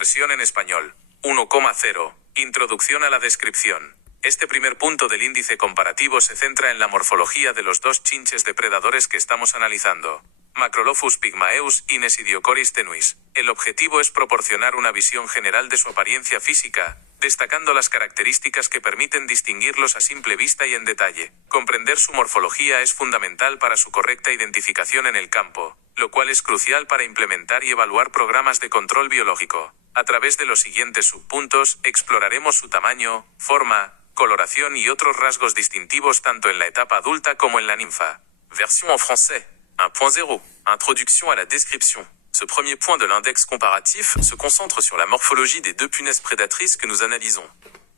Versión en español. 1,0. Introducción a la descripción. Este primer punto del índice comparativo se centra en la morfología de los dos chinches depredadores que estamos analizando. Macrolophus pygmaeus y Nesidiocoris tenuis. El objetivo es proporcionar una visión general de su apariencia física, destacando las características que permiten distinguirlos a simple vista y en detalle. Comprender su morfología es fundamental para su correcta identificación en el campo, lo cual es crucial para implementar y evaluar programas de control biológico. A través de los siguientes subpuntos, exploraremos su tamaño, forma, coloración y otros rasgos distintivos tanto en la etapa adulta como en la ninfa. Version en français. 1.0. Introduction à la description. Ce premier point de l'index comparatif se concentre sur la morphologie des deux punaises prédatrices que nous analysons.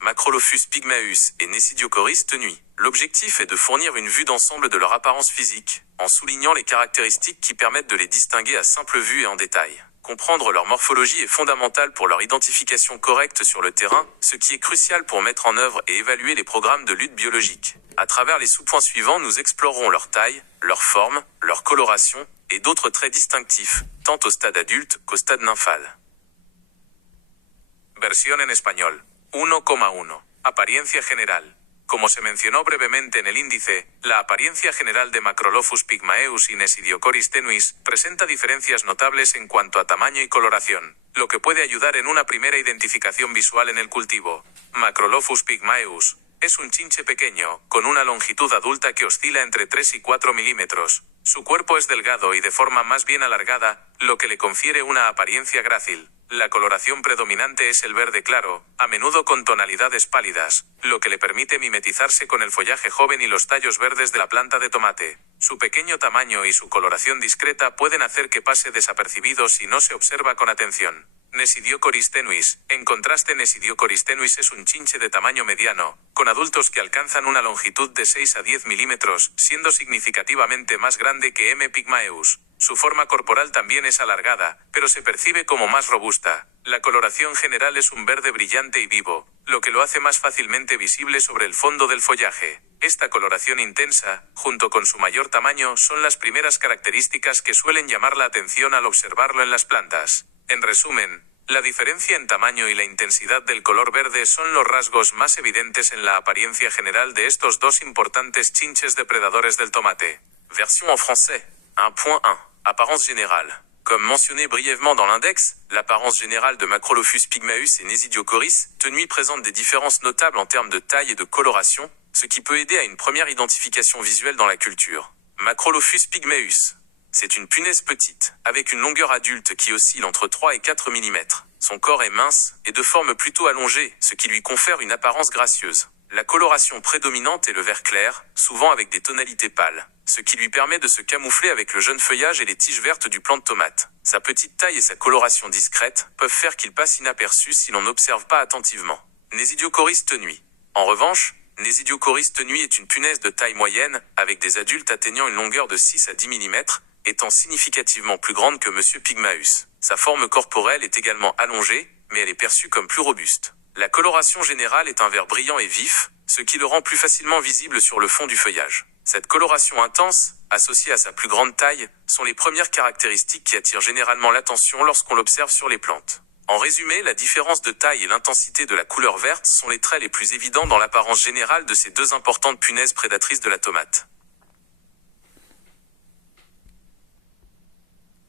Macrolophus pygmaeus et Nesidiocoris tenuis. L'objectif est de fournir une vue d'ensemble de leur apparence physique, en soulignant les caractéristiques qui permettent de les distinguer à simple vue et en détail. Comprendre leur morphologie est fondamental pour leur identification correcte sur le terrain, ce qui est crucial pour mettre en œuvre et évaluer les programmes de lutte biologique. À travers les sous-points suivants, nous explorerons leur taille, leur forme, leur coloration et d'autres traits distinctifs, tant au stade adulte qu'au stade nymphal. Versión en español. 1,1. Apariencia general. Como se mencionó brevemente en el índice, la apariencia general de Macrolophus pygmaeus y Nesidiocoris tenuis presenta diferencias notables en cuanto a tamaño y coloración, lo que puede ayudar en una primera identificación visual en el cultivo. Macrolophus pygmaeus es un chinche pequeño, con una longitud adulta que oscila entre 3 y 4 milímetros. Su cuerpo es delgado y de forma más bien alargada, lo que le confiere una apariencia grácil. La coloración predominante es el verde claro, a menudo con tonalidades pálidas, lo que le permite mimetizarse con el follaje joven y los tallos verdes de la planta de tomate. Su pequeño tamaño y su coloración discreta pueden hacer que pase desapercibido si no se observa con atención. Nesidiocoris tenuis. En contraste, Nesidiocoris tenuis es un chinche de tamaño mediano, con adultos que alcanzan una longitud de 6 a 10 milímetros, siendo significativamente más grande que M. pygmaeus. Su forma corporal también es alargada, pero se percibe como más robusta. La coloración general es un verde brillante y vivo, lo que lo hace más fácilmente visible sobre el fondo del follaje. Esta coloración intensa, junto con su mayor tamaño, son las primeras características que suelen llamar la atención al observarlo en las plantas. En resumen, la diferencia en tamaño y la intensidad del color verde son los rasgos más evidentes en la apariencia general de estos dos importantes chinches depredadores del tomate. Version en français. 1.1. Apparence générale. Comme mentionné brièvement dans l'index, l'apparence générale de Macrolophus pygmaeus et Nesidiocoris tenuis présente des différences notables en termes de taille et de coloration, ce qui peut aider à une première identification visuelle dans la culture. Macrolophus pygmaeus. C'est une punaise petite, avec une longueur adulte qui oscille entre 3 et 4 mm. Son corps est mince et de forme plutôt allongée, ce qui lui confère une apparence gracieuse. La coloration prédominante est le vert clair, souvent avec des tonalités pâles, ce qui lui permet de se camoufler avec le jeune feuillage et les tiges vertes du plant de tomate. Sa petite taille et sa coloration discrète peuvent faire qu'il passe inaperçu si l'on n'observe pas attentivement. Nesidiocoris tenuis. En revanche, Nesidiocoris tenuis est une punaise de taille moyenne, avec des adultes atteignant une longueur de 6 à 10 mm, étant significativement plus grande que M. pygmaeus. Sa forme corporelle est également allongée, mais elle est perçue comme plus robuste. La coloration générale est un vert brillant et vif, ce qui le rend plus facilement visible sur le fond du feuillage. Cette coloration intense, associée à sa plus grande taille, sont les premières caractéristiques qui attirent généralement l'attention lorsqu'on l'observe sur les plantes. En résumé, la différence de taille et l'intensité de la couleur verte sont les traits les plus évidents dans l'apparence générale de ces deux importantes punaises prédatrices de la tomate.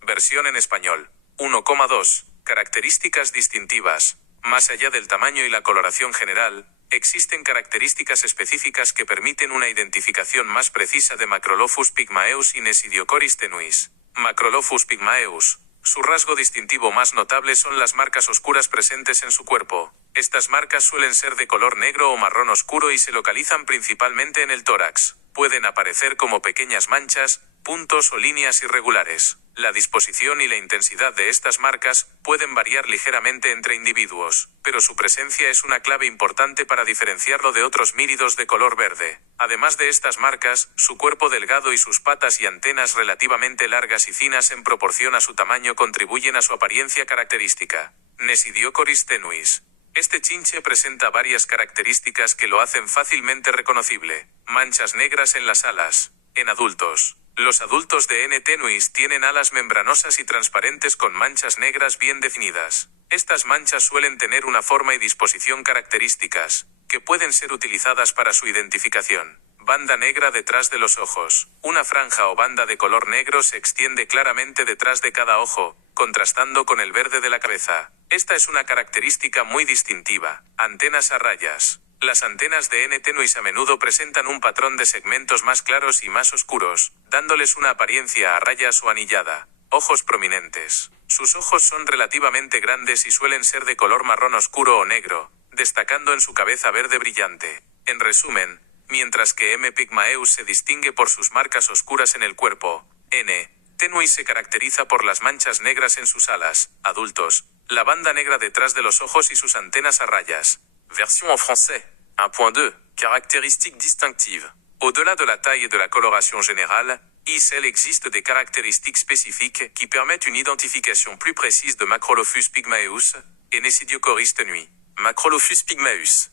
Versión en español. 1,2. Características distintivas. Más allá del tamaño y la coloración general, existen características específicas que permiten una identificación más precisa de Macrolophus pygmaeus y Nesidiocoris tenuis. Macrolophus pygmaeus. Su rasgo distintivo más notable son las marcas oscuras presentes en su cuerpo. Estas marcas suelen ser de color negro o marrón oscuro y se localizan principalmente en el tórax. Pueden aparecer como pequeñas manchas, puntos o líneas irregulares. La disposición y la intensidad de estas marcas pueden variar ligeramente entre individuos, pero su presencia es una clave importante para diferenciarlo de otros míridos de color verde. Además de estas marcas, su cuerpo delgado y sus patas y antenas relativamente largas y finas en proporción a su tamaño contribuyen a su apariencia característica. Nesidiocoris tenuis. Este chinche presenta varias características que lo hacen fácilmente reconocible. Manchas negras en las alas. En adultos. Los adultos de N. tenuis tienen alas membranosas y transparentes con manchas negras bien definidas. Estas manchas suelen tener una forma y disposición características, que pueden ser utilizadas para su identificación. Banda negra detrás de los ojos. Una franja o banda de color negro se extiende claramente detrás de cada ojo, contrastando con el verde de la cabeza. Esta es una característica muy distintiva. Antenas a rayas. Las antenas de N tenuis a menudo presentan un patrón de segmentos más claros y más oscuros, dándoles una apariencia a rayas o anillada. Ojos prominentes. Sus ojos son relativamente grandes y suelen ser de color marrón oscuro o negro, destacando en su cabeza verde brillante. En resumen, mientras que M. pygmaeus se distingue por sus marcas oscuras en el cuerpo, N. tenuis se caracteriza por las manchas negras en sus alas, adultos, la banda negra detrás de los ojos y sus antenas a rayas. Version en français. 1.2. Caractéristiques distinctives. Au-delà de la taille et de la coloration générale, il existe des caractéristiques spécifiques qui permettent une identification plus précise de Macrolophus pygmaeus et Nesidiocoris tenui. Macrolophus pygmaeus.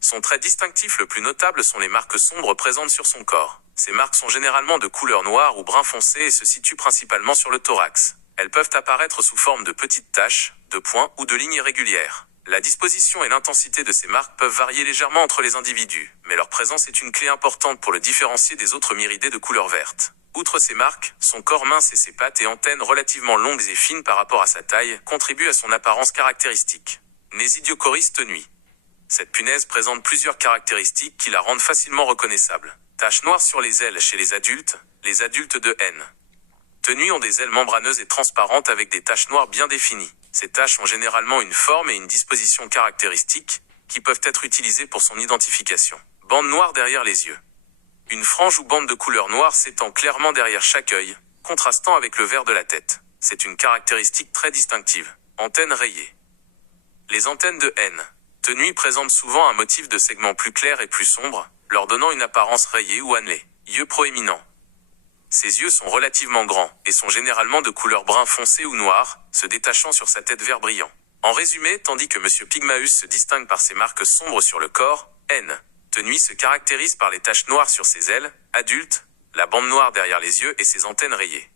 Son trait distinctif le plus notable sont les marques sombres présentes sur son corps. Ces marques sont généralement de couleur noire ou brun foncé et se situent principalement sur le thorax. Elles peuvent apparaître sous forme de petites taches, de points ou de lignes irrégulières. La disposition et l'intensité de ces marques peuvent varier légèrement entre les individus, mais leur présence est une clé importante pour le différencier des autres myridés de couleur verte. Outre ces marques, son corps mince et ses pattes et antennes relativement longues et fines par rapport à sa taille contribuent à son apparence caractéristique. Nesidiocoris tenui. Cette punaise présente plusieurs caractéristiques qui la rendent facilement reconnaissable. Taches noires sur les ailes chez les adultes de N. Tenuis ont des ailes membraneuses et transparentes avec des taches noires bien définies. Ces taches ont généralement une forme et une disposition caractéristiques qui peuvent être utilisées pour son identification. Bande noire derrière les yeux. Une frange ou bande de couleur noire s'étend clairement derrière chaque œil, contrastant avec le vert de la tête. C'est une caractéristique très distinctive. Antennes rayées. Les antennes de N. Tenuis présentent souvent un motif de segments plus clair et plus sombre, leur donnant une apparence rayée ou annelée. Yeux proéminents. Ses yeux sont relativement grands et sont généralement de couleur brun foncé ou noir, se détachant sur sa tête vert brillant. En résumé, tandis que M. pygmaeus se distingue par ses marques sombres sur le corps, N. tenuis se caractérise par les taches noires sur ses ailes, adultes, la bande noire derrière les yeux et ses antennes rayées.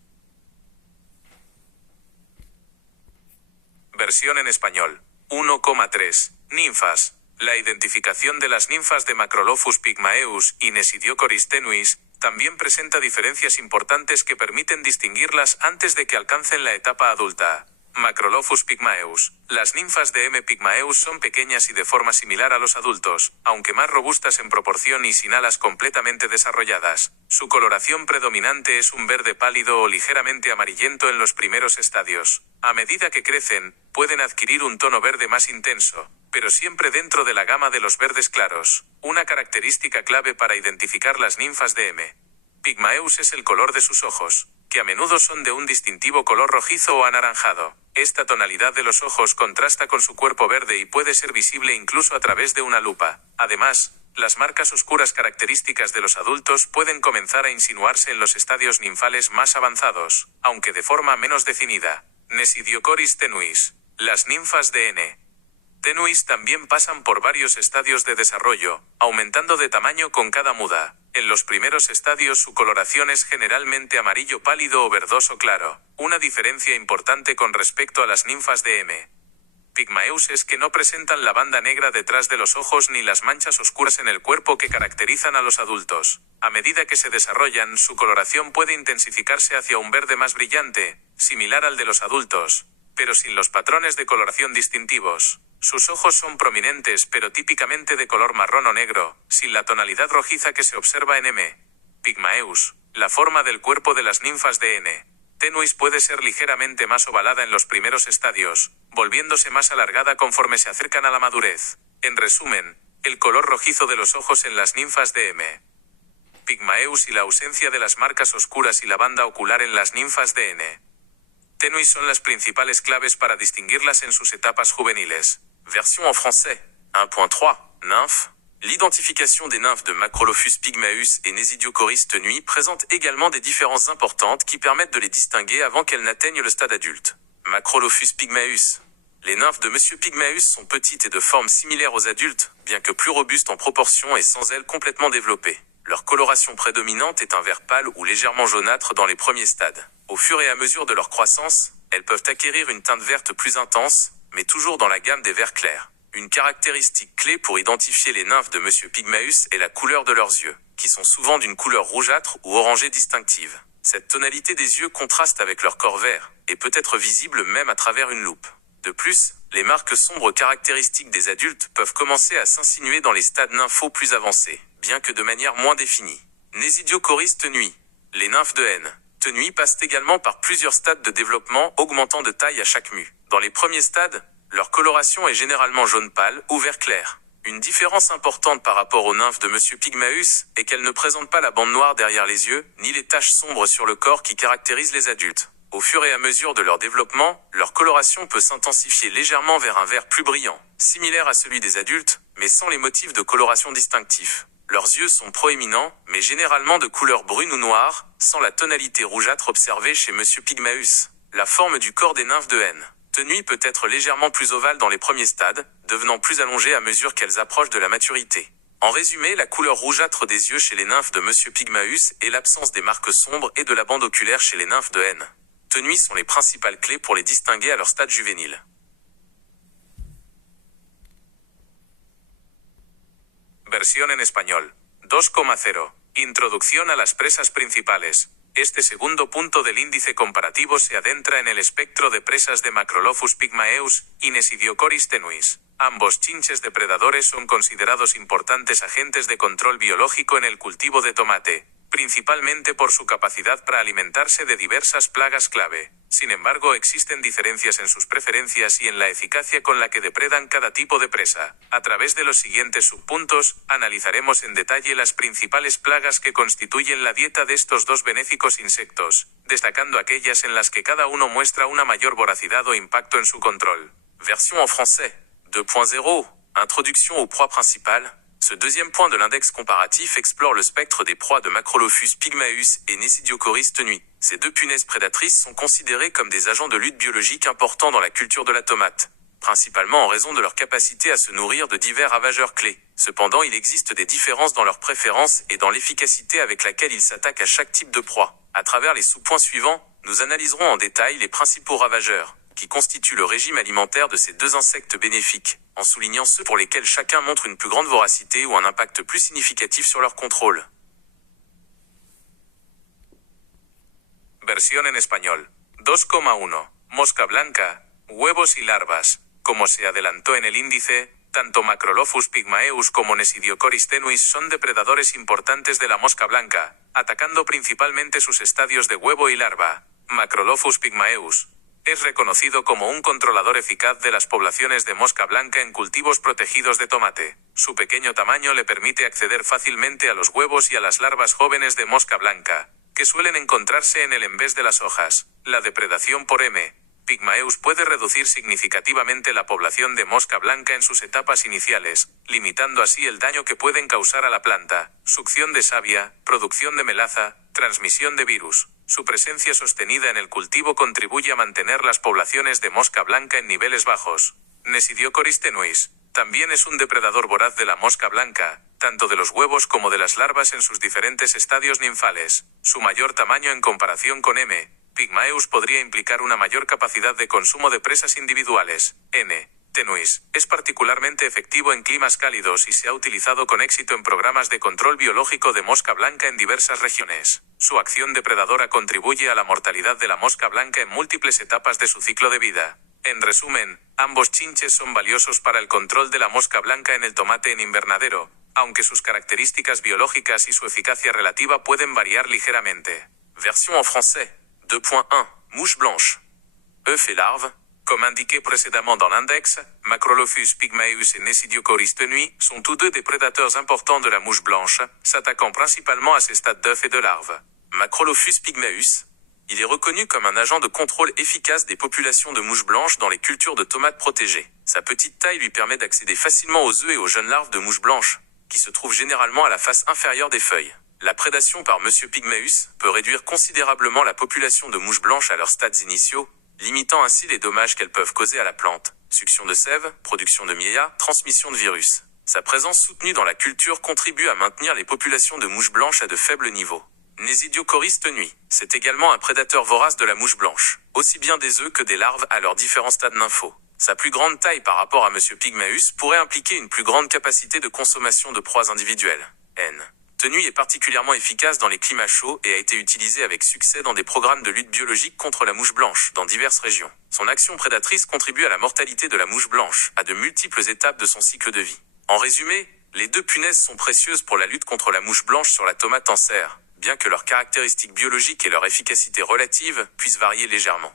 Versión en español. 1,3. Ninfas. La identificación de las ninfas de Macrolophus pygmaeus y Nesidiocoris tenuis también presenta diferencias importantes que permiten distinguirlas antes de que alcancen la etapa adulta. Macrolophus pygmaeus. Las ninfas de M. pygmaeus son pequeñas y de forma similar a los adultos, aunque más robustas en proporción y sin alas completamente desarrolladas. Su coloración predominante es un verde pálido o ligeramente amarillento en los primeros estadios. A medida que crecen, pueden adquirir un tono verde más intenso, pero siempre dentro de la gama de los verdes claros. Una característica clave para identificar las ninfas de M. pygmaeus es el color de sus ojos, que a menudo son de un distintivo color rojizo o anaranjado. Esta tonalidad de los ojos contrasta con su cuerpo verde y puede ser visible incluso a través de una lupa. Además, las marcas oscuras características de los adultos pueden comenzar a insinuarse en los estadios ninfales más avanzados, aunque de forma menos definida. Nesidiocoris tenuis. Las ninfas de N. tenuis también pasan por varios estadios de desarrollo, aumentando de tamaño con cada muda. En los primeros estadios su coloración es generalmente amarillo pálido o verdoso claro. Una diferencia importante con respecto a las ninfas de M. pygmaeus es que no presentan la banda negra detrás de los ojos ni las manchas oscuras en el cuerpo que caracterizan a los adultos. A medida que se desarrollan, su coloración puede intensificarse hacia un verde más brillante, similar al de los adultos, pero sin los patrones de coloración distintivos. Sus ojos son prominentes pero típicamente de color marrón o negro, sin la tonalidad rojiza que se observa en M. pygmaeus. La forma del cuerpo de las ninfas de N. tenuis puede ser ligeramente más ovalada en los primeros estadios, volviéndose más alargada conforme se acercan a la madurez. En resumen, el color rojizo de los ojos en las ninfas de M. pygmaeus y la ausencia de las marcas oscuras y la banda ocular en las ninfas de N. tenuis son las principales claves para distinguirlas en sus etapas juveniles. Version en français. 1.3. Nymphes. L'identification des nymphes de Macrolophus pygmaeus et Nesidiocoris tenui présente également des différences importantes qui permettent de les distinguer avant qu'elles n'atteignent le stade adulte. Macrolophus pygmaeus. Les nymphes de M. pygmaeus sont petites et de forme similaire aux adultes, bien que plus robustes en proportion et sans ailes complètement développées. Leur coloration prédominante est un vert pâle ou légèrement jaunâtre dans les premiers stades. Au fur et à mesure de leur croissance, elles peuvent acquérir une teinte verte plus intense, mais toujours dans la gamme des verts clairs. Une caractéristique clé pour identifier les nymphes de Monsieur Pygmaeus est la couleur de leurs yeux, qui sont souvent d'une couleur rougeâtre ou orangée distinctive. Cette tonalité des yeux contraste avec leur corps vert, et peut être visible même à travers une loupe. De plus, les marques sombres caractéristiques des adultes peuvent commencer à s'insinuer dans les stades nymphaux plus avancés, bien que de manière moins définie. Nesidiocoris tenui. Les nymphes de N. Tenui passent également par plusieurs stades de développement augmentant de taille à chaque mue. Dans les premiers stades, leur coloration est généralement jaune pâle ou vert clair. Une différence importante par rapport aux nymphes de Monsieur Pygmaeus est qu'elles ne présentent pas la bande noire derrière les yeux, ni les taches sombres sur le corps qui caractérisent les adultes. Au fur et à mesure de leur développement, leur coloration peut s'intensifier légèrement vers un vert plus brillant, similaire à celui des adultes, mais sans les motifs de coloration distinctifs. Leurs yeux sont proéminents, mais généralement de couleur brune ou noire, sans la tonalité rougeâtre observée chez Monsieur Pygmaeus. La forme du corps des nymphes de N. Tenui peut être légèrement plus ovale dans les premiers stades, devenant plus allongée à mesure qu'elles approchent de la maturité. En résumé, la couleur rougeâtre des yeux chez les nymphes de Monsieur Pygmaeus et l'absence des marques sombres et de la bande oculaire chez les nymphes de N. Tenui sont les principales clés pour les distinguer à leur stade juvénile. Versión en español. 2,0. Introducción a las presas principales. Este segundo punto del índice comparativo se adentra en el espectro de presas de Macrolophus pygmaeus y Nesidiocoris tenuis. Ambos chinches depredadores son considerados importantes agentes de control biológico en el cultivo de tomate, principalmente por su capacidad para alimentarse de diversas plagas clave. Sin embargo, existen diferencias en sus preferencias y en la eficacia con la que depredan cada tipo de presa. A través de los siguientes subpuntos, analizaremos en detalle las principales plagas que constituyen la dieta de estos dos benéficos insectos, destacando aquellas en las que cada uno muestra una mayor voracidad o impacto en su control. Version en français. 2.0. Introduction aux proies principales. Ce deuxième point de l'index comparatif explore le spectre des proies de Macrolophus pygmaeus et Nesidiocoris tenui. Ces deux punaises prédatrices sont considérées comme des agents de lutte biologique importants dans la culture de la tomate, principalement en raison de leur capacité à se nourrir de divers ravageurs clés. Cependant, il existe des différences dans leurs préférences et dans l'efficacité avec laquelle ils s'attaquent à chaque type de proie. À travers les sous-points suivants, nous analyserons en détail les principaux ravageurs, qui constituent le régime alimentaire de ces deux insectes bénéfiques, en soulignant ceux pour lesquels chacun montre une plus grande voracité ou un impact plus significatif sur leur contrôle. Versión en español. 2,1. Mosca blanca, huevos y larvas. Como se adelantó en el índice, tanto Macrolophus pygmaeus como Nesidiocoris tenuis son depredadores importantes de la mosca blanca, atacando principalmente sus estadios de huevo y larva. Macrolophus pygmaeus es reconocido como un controlador eficaz de las poblaciones de mosca blanca en cultivos protegidos de tomate. Su pequeño tamaño le permite acceder fácilmente a los huevos y a las larvas jóvenes de mosca blanca, que suelen encontrarse en el envés de las hojas. La depredación por M. Pygmaeus puede reducir significativamente la población de mosca blanca en sus etapas iniciales, limitando así el daño que pueden causar a la planta, succión de savia, producción de melaza, transmisión de virus. Su presencia sostenida en el cultivo contribuye a mantener las poblaciones de mosca blanca en niveles bajos. Nesidiocoris tenuis también es un depredador voraz de la mosca blanca, tanto de los huevos como de las larvas en sus diferentes estadios ninfales. Su mayor tamaño en comparación con M. Pygmaeus podría implicar una mayor capacidad de consumo de presas individuales. N. tenuis es particularmente efectivo en climas cálidos y se ha utilizado con éxito en programas de control biológico de mosca blanca en diversas regiones. Su acción depredadora contribuye a la mortalidad de la mosca blanca en múltiples etapas de su ciclo de vida. En resumen, ambos chinches son valiosos para el control de la mosca blanca en el tomate en invernadero, aunque sus características biológicas y su eficacia relativa pueden variar ligeramente. Version en français. 2.1. Mouche blanche. Œufs et larves. Comme indiqué précédemment dans l'index, Macrolophus pygmaeus et Nesidiocoris tenui sont tous deux des prédateurs importants de la mouche blanche, s'attaquant principalement à ses stades d'œufs et de larves. Macrolophus pygmaeus. Il est reconnu comme un agent de contrôle efficace des populations de mouches blanches dans les cultures de tomates protégées. Sa petite taille lui permet d'accéder facilement aux œufs et aux jeunes larves de mouches blanches, qui se trouvent généralement à la face inférieure des feuilles. La prédation par Monsieur Pygmaeus peut réduire considérablement la population de mouches blanches à leurs stades initiaux, limitant ainsi les dommages qu'elles peuvent causer à la plante. Succion de sève, production de miella, transmission de virus. Sa présence soutenue dans la culture contribue à maintenir les populations de mouches blanches à de faibles niveaux. Nesidiocoris tenui. C'est également un prédateur vorace de la mouche blanche, aussi bien des œufs que des larves à leurs différents stades nymphaux. Sa plus grande taille par rapport à Monsieur Pygmaeus pourrait impliquer une plus grande capacité de consommation de proies individuelles. N. Tenui est particulièrement efficace dans les climats chauds et a été utilisé avec succès dans des programmes de lutte biologique contre la mouche blanche dans diverses régions. Son action prédatrice contribue à la mortalité de la mouche blanche à de multiples étapes de son cycle de vie. En résumé, les deux punaises sont précieuses pour la lutte contre la mouche blanche sur la tomate en serre, bien que leurs caractéristiques biologiques et leur efficacité relative puissent varier légèrement.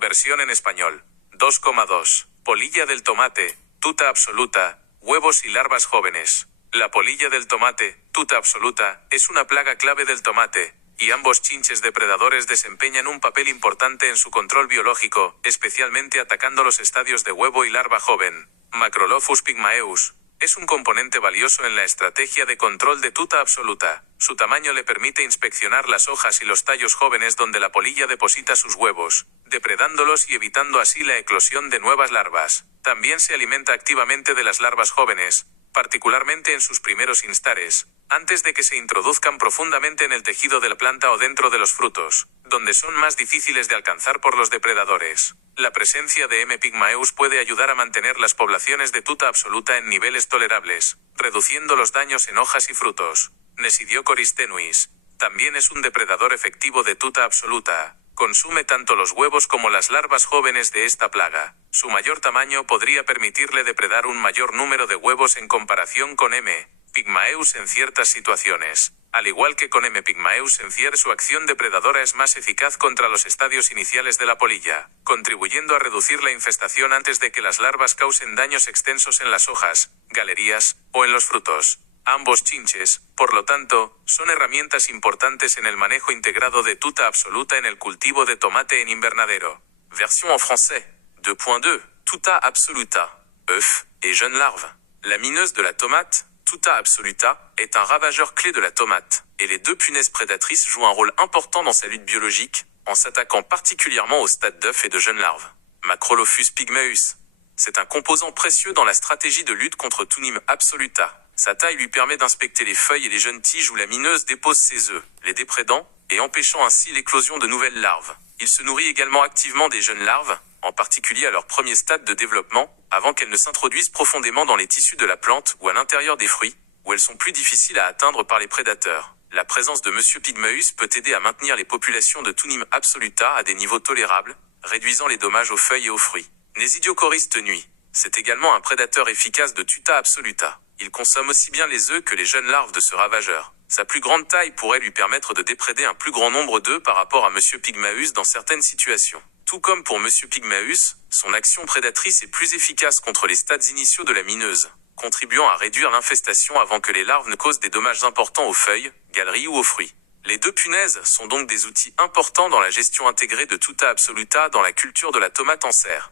Versión en español. 2,2. Polilla del tomate, tuta absoluta, huevos y larvas jóvenes. La polilla del tomate, tuta absoluta, es una plaga clave del tomate, y ambos chinches depredadores desempeñan un papel importante en su control biológico, especialmente atacando los estadios de huevo y larva joven. Macrolophus pygmaeus es un componente valioso en la estrategia de control de tuta absoluta. Su tamaño le permite inspeccionar las hojas y los tallos jóvenes donde la polilla deposita sus huevos, depredándolos y evitando así la eclosión de nuevas larvas. También se alimenta activamente de las larvas jóvenes, particularmente en sus primeros instares, antes de que se introduzcan profundamente en el tejido de la planta o dentro de los frutos, donde son más difíciles de alcanzar por los depredadores. La presencia de M. pygmaeus puede ayudar a mantener las poblaciones de tuta absoluta en niveles tolerables, reduciendo los daños en hojas y frutos. Nesidiocoris tenuis también es un depredador efectivo de tuta absoluta. Consume tanto los huevos como las larvas jóvenes de esta plaga. Su mayor tamaño podría permitirle depredar un mayor número de huevos en comparación con M. pygmaeus en ciertas situaciones. Al igual que con M. pygmaeus encier, su acción depredadora es más eficaz contra los estadios iniciales de la polilla, contribuyendo a reducir la infestación antes de que las larvas causen daños extensos en las hojas, galerías o en los frutos. Ambos chinches, por lo tanto, son herramientas importantes en el manejo integrado de tuta absoluta en el cultivo de tomate en invernadero. Version en français. 2.2. Tuta absoluta. Œufs et jeunes larves. La mineuse de la tomate, Tuta absoluta, est un ravageur clé de la tomate, et les deux punaises prédatrices jouent un rôle important dans sa lutte biologique, en s'attaquant particulièrement au stade d'œufs et de jeunes larves. Macrolophus pygmaeus. C'est un composant précieux dans la stratégie de lutte contre Tunim absoluta. Sa taille lui permet d'inspecter les feuilles et les jeunes tiges où la mineuse dépose ses œufs, les déprédant, et empêchant ainsi l'éclosion de nouvelles larves. Il se nourrit également activement des jeunes larves, en particulier à leur premier stade de développement, avant qu'elles ne s'introduisent profondément dans les tissus de la plante ou à l'intérieur des fruits, où elles sont plus difficiles à atteindre par les prédateurs. La présence de Monsieur Pygmaeus peut aider à maintenir les populations de Tunim absoluta à des niveaux tolérables, réduisant les dommages aux feuilles et aux fruits. Nesidiocoris tenui. C'est également un prédateur efficace de Tuta absoluta. Il consomme aussi bien les œufs que les jeunes larves de ce ravageur. Sa plus grande taille pourrait lui permettre de dépréder un plus grand nombre d'œufs par rapport à Monsieur Pygmaeus dans certaines situations. Tout comme pour Monsieur Pygmaeus, son action prédatrice est plus efficace contre les stades initiaux de la mineuse, contribuant à réduire l'infestation avant que les larves ne causent des dommages importants aux feuilles, galeries ou aux fruits. Les deux punaises sont donc des outils importants dans la gestion intégrée de Tuta absoluta dans la culture de la tomate en serre.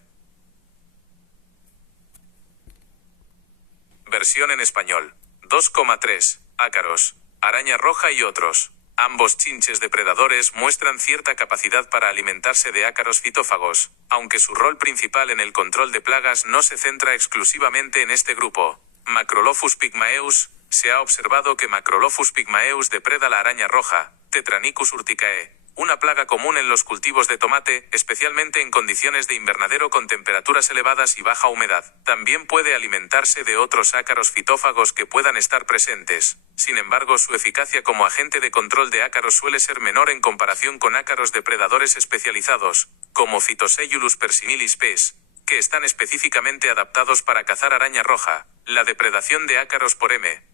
Versión en español. 2,3. Ácaros, araña roja y otros. Ambos chinches depredadores muestran cierta capacidad para alimentarse de ácaros fitófagos, aunque su rol principal en el control de plagas no se centra exclusivamente en este grupo. Macrolophus pygmaeus. Se ha observado que Macrolophus pygmaeus depreda la araña roja, Tetranicus urticae, una plaga común en los cultivos de tomate, especialmente en condiciones de invernadero con temperaturas elevadas y baja humedad. También puede alimentarse de otros ácaros fitófagos que puedan estar presentes. Sin embargo, su eficacia como agente de control de ácaros suele ser menor en comparación con ácaros depredadores especializados, como Phytoseiulus persimilis pes, que están específicamente adaptados para cazar araña roja. La depredación de ácaros por M.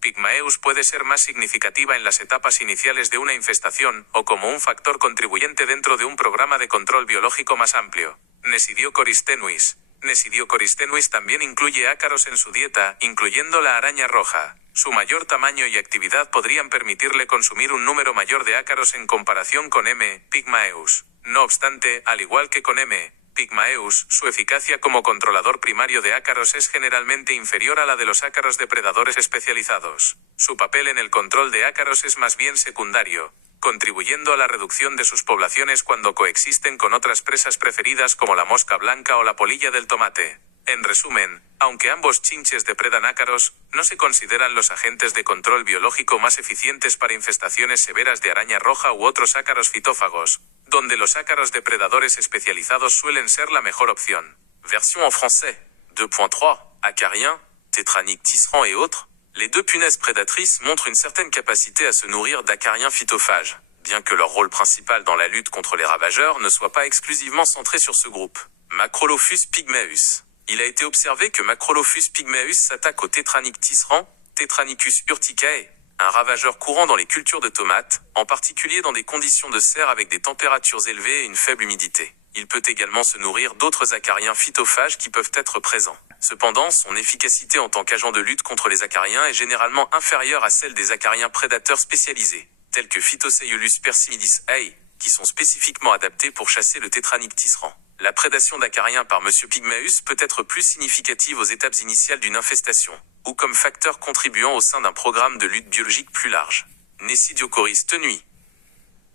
Pygmaeus puede ser más significativa en las etapas iniciales de una infestación, o como un factor contribuyente dentro de un programa de control biológico más amplio. Nesidiocoris tenuis. Nesidiocoris tenuis también incluye ácaros en su dieta, incluyendo la araña roja. Su mayor tamaño y actividad podrían permitirle consumir un número mayor de ácaros en comparación con M. pygmaeus. No obstante, al igual que con M. pygmaeus, su eficacia como controlador primario de ácaros es generalmente inferior a la de los ácaros depredadores especializados. Su papel en el control de ácaros es más bien secundario, contribuyendo a la reducción de sus poblaciones cuando coexisten con otras presas preferidas como la mosca blanca o la polilla del tomate. En resumen, aunque ambos chinches depredan ácaros, no se consideran los agentes de control biológico más eficientes para infestaciones severas de araña roja u otros ácaros fitófagos, donde los ácaros depredadores especializados suelen ser la mejor opción. Version en français. 2.3. Acariens, tétraniques tisserands et autres. Les deux punaises prédatrices montrent une certaine capacité à se nourrir d'acariens phytophages, bien que leur rôle principal dans la lutte contre les ravageurs ne soit pas exclusivement centré sur ce groupe. Macrolophus pygmaeus. Il a été observé que Macrolophus pygmaeus s'attaque aux tétraniques tisserands, Tetranicus urticae, un ravageur courant dans les cultures de tomates, en particulier dans des conditions de serre avec des températures élevées et une faible humidité. Il peut également se nourrir d'autres acariens phytophages qui peuvent être présents. Cependant, son efficacité en tant qu'agent de lutte contre les acariens est généralement inférieure à celle des acariens prédateurs spécialisés, tels que Phytoceiulus persimidis A, qui sont spécifiquement adaptés pour chasser le tétranique tisserand. La prédation d'acariens par M. Pygmaeus peut être plus significative aux étapes initiales d'une infestation, ou comme facteur contribuant au sein d'un programme de lutte biologique plus large. Nesidiocoris tenui.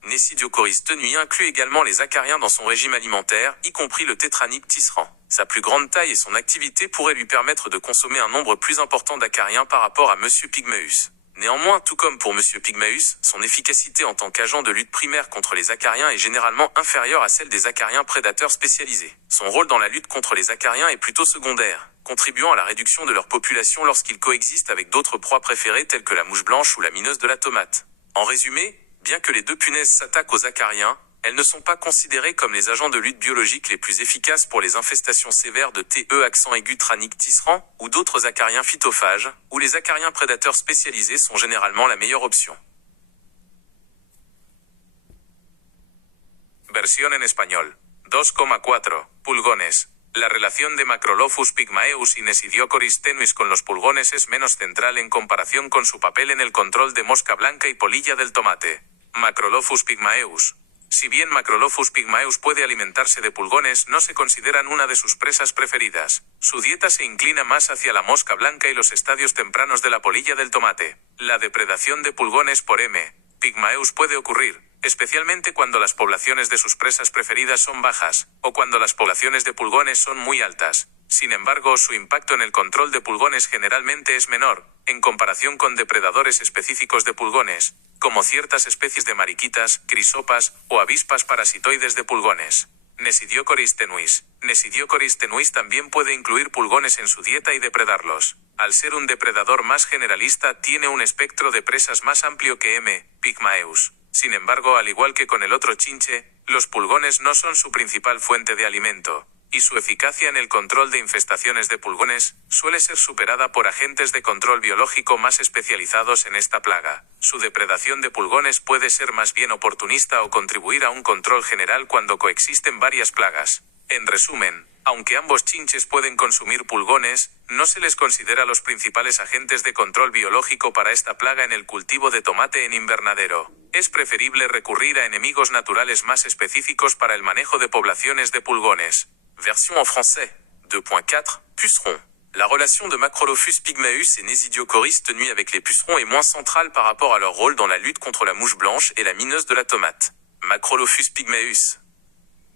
Nesidiocoris tenui inclut également les acariens dans son régime alimentaire, y compris le tétranique tisserand. Sa plus grande taille et son activité pourraient lui permettre de consommer un nombre plus important d'acariens par rapport à M. Pygmaeus. Néanmoins, tout comme pour M. Pygmaeus, son efficacité en tant qu'agent de lutte primaire contre les acariens est généralement inférieure à celle des acariens prédateurs spécialisés. Son rôle dans la lutte contre les acariens est plutôt secondaire, contribuant à la réduction de leur population lorsqu'ils coexistent avec d'autres proies préférées telles que la mouche blanche ou la mineuse de la tomate. En résumé, bien que les deux punaises s'attaquent aux acariens, elles ne sont pas considérées comme les agents de lutte biologique les plus efficaces pour les infestations sévères de TE accent aigu tranique tisserand ou d'autres acariens phytophages, où les acariens prédateurs spécialisés sont généralement la meilleure option. Versión en español. 2,4. Pulgones. La relación de Macrolophus pygmaeus y Nesidiocoris tenuis con los pulgones es menos central en comparación con su papel en el control de mosca blanca y polilla del tomate. Macrolophus pygmaeus. Si bien Macrolophus pygmaeus puede alimentarse de pulgones, no se consideran una de sus presas preferidas. Su dieta se inclina más hacia la mosca blanca y los estadios tempranos de la polilla del tomate. La depredación de pulgones por M. pygmaeus puede ocurrir, especialmente cuando las poblaciones de sus presas preferidas son bajas, o cuando las poblaciones de pulgones son muy altas. Sin embargo, su impacto en el control de pulgones generalmente es menor, en comparación con depredadores específicos de pulgones, como ciertas especies de mariquitas, crisopas o avispas parasitoides de pulgones. Nesidiocoris tenuis. Nesidiocoris tenuis también puede incluir pulgones en su dieta y depredarlos. Al ser un depredador más generalista, tiene un espectro de presas más amplio que M. pygmaeus. Sin embargo, al igual que con el otro chinche, los pulgones no son su principal fuente de alimento, y su eficacia en el control de infestaciones de pulgones suele ser superada por agentes de control biológico más especializados en esta plaga. Su depredación de pulgones puede ser más bien oportunista o contribuir a un control general cuando coexisten varias plagas. En resumen, aunque ambos chinches pueden consumir pulgones, no se les considera los principales agentes de control biológico para esta plaga en el cultivo de tomate en invernadero. Es preferible recurrir a enemigos naturales más específicos para el manejo de poblaciones de pulgones. Version en français. 2.4. Pucerons. La relation de Macrolophus pygmaeus et Nesidiocoris tenui avec les pucerons est moins centrale par rapport à leur rôle dans la lutte contre la mouche blanche et la mineuse de la tomate. Macrolophus pygmaeus.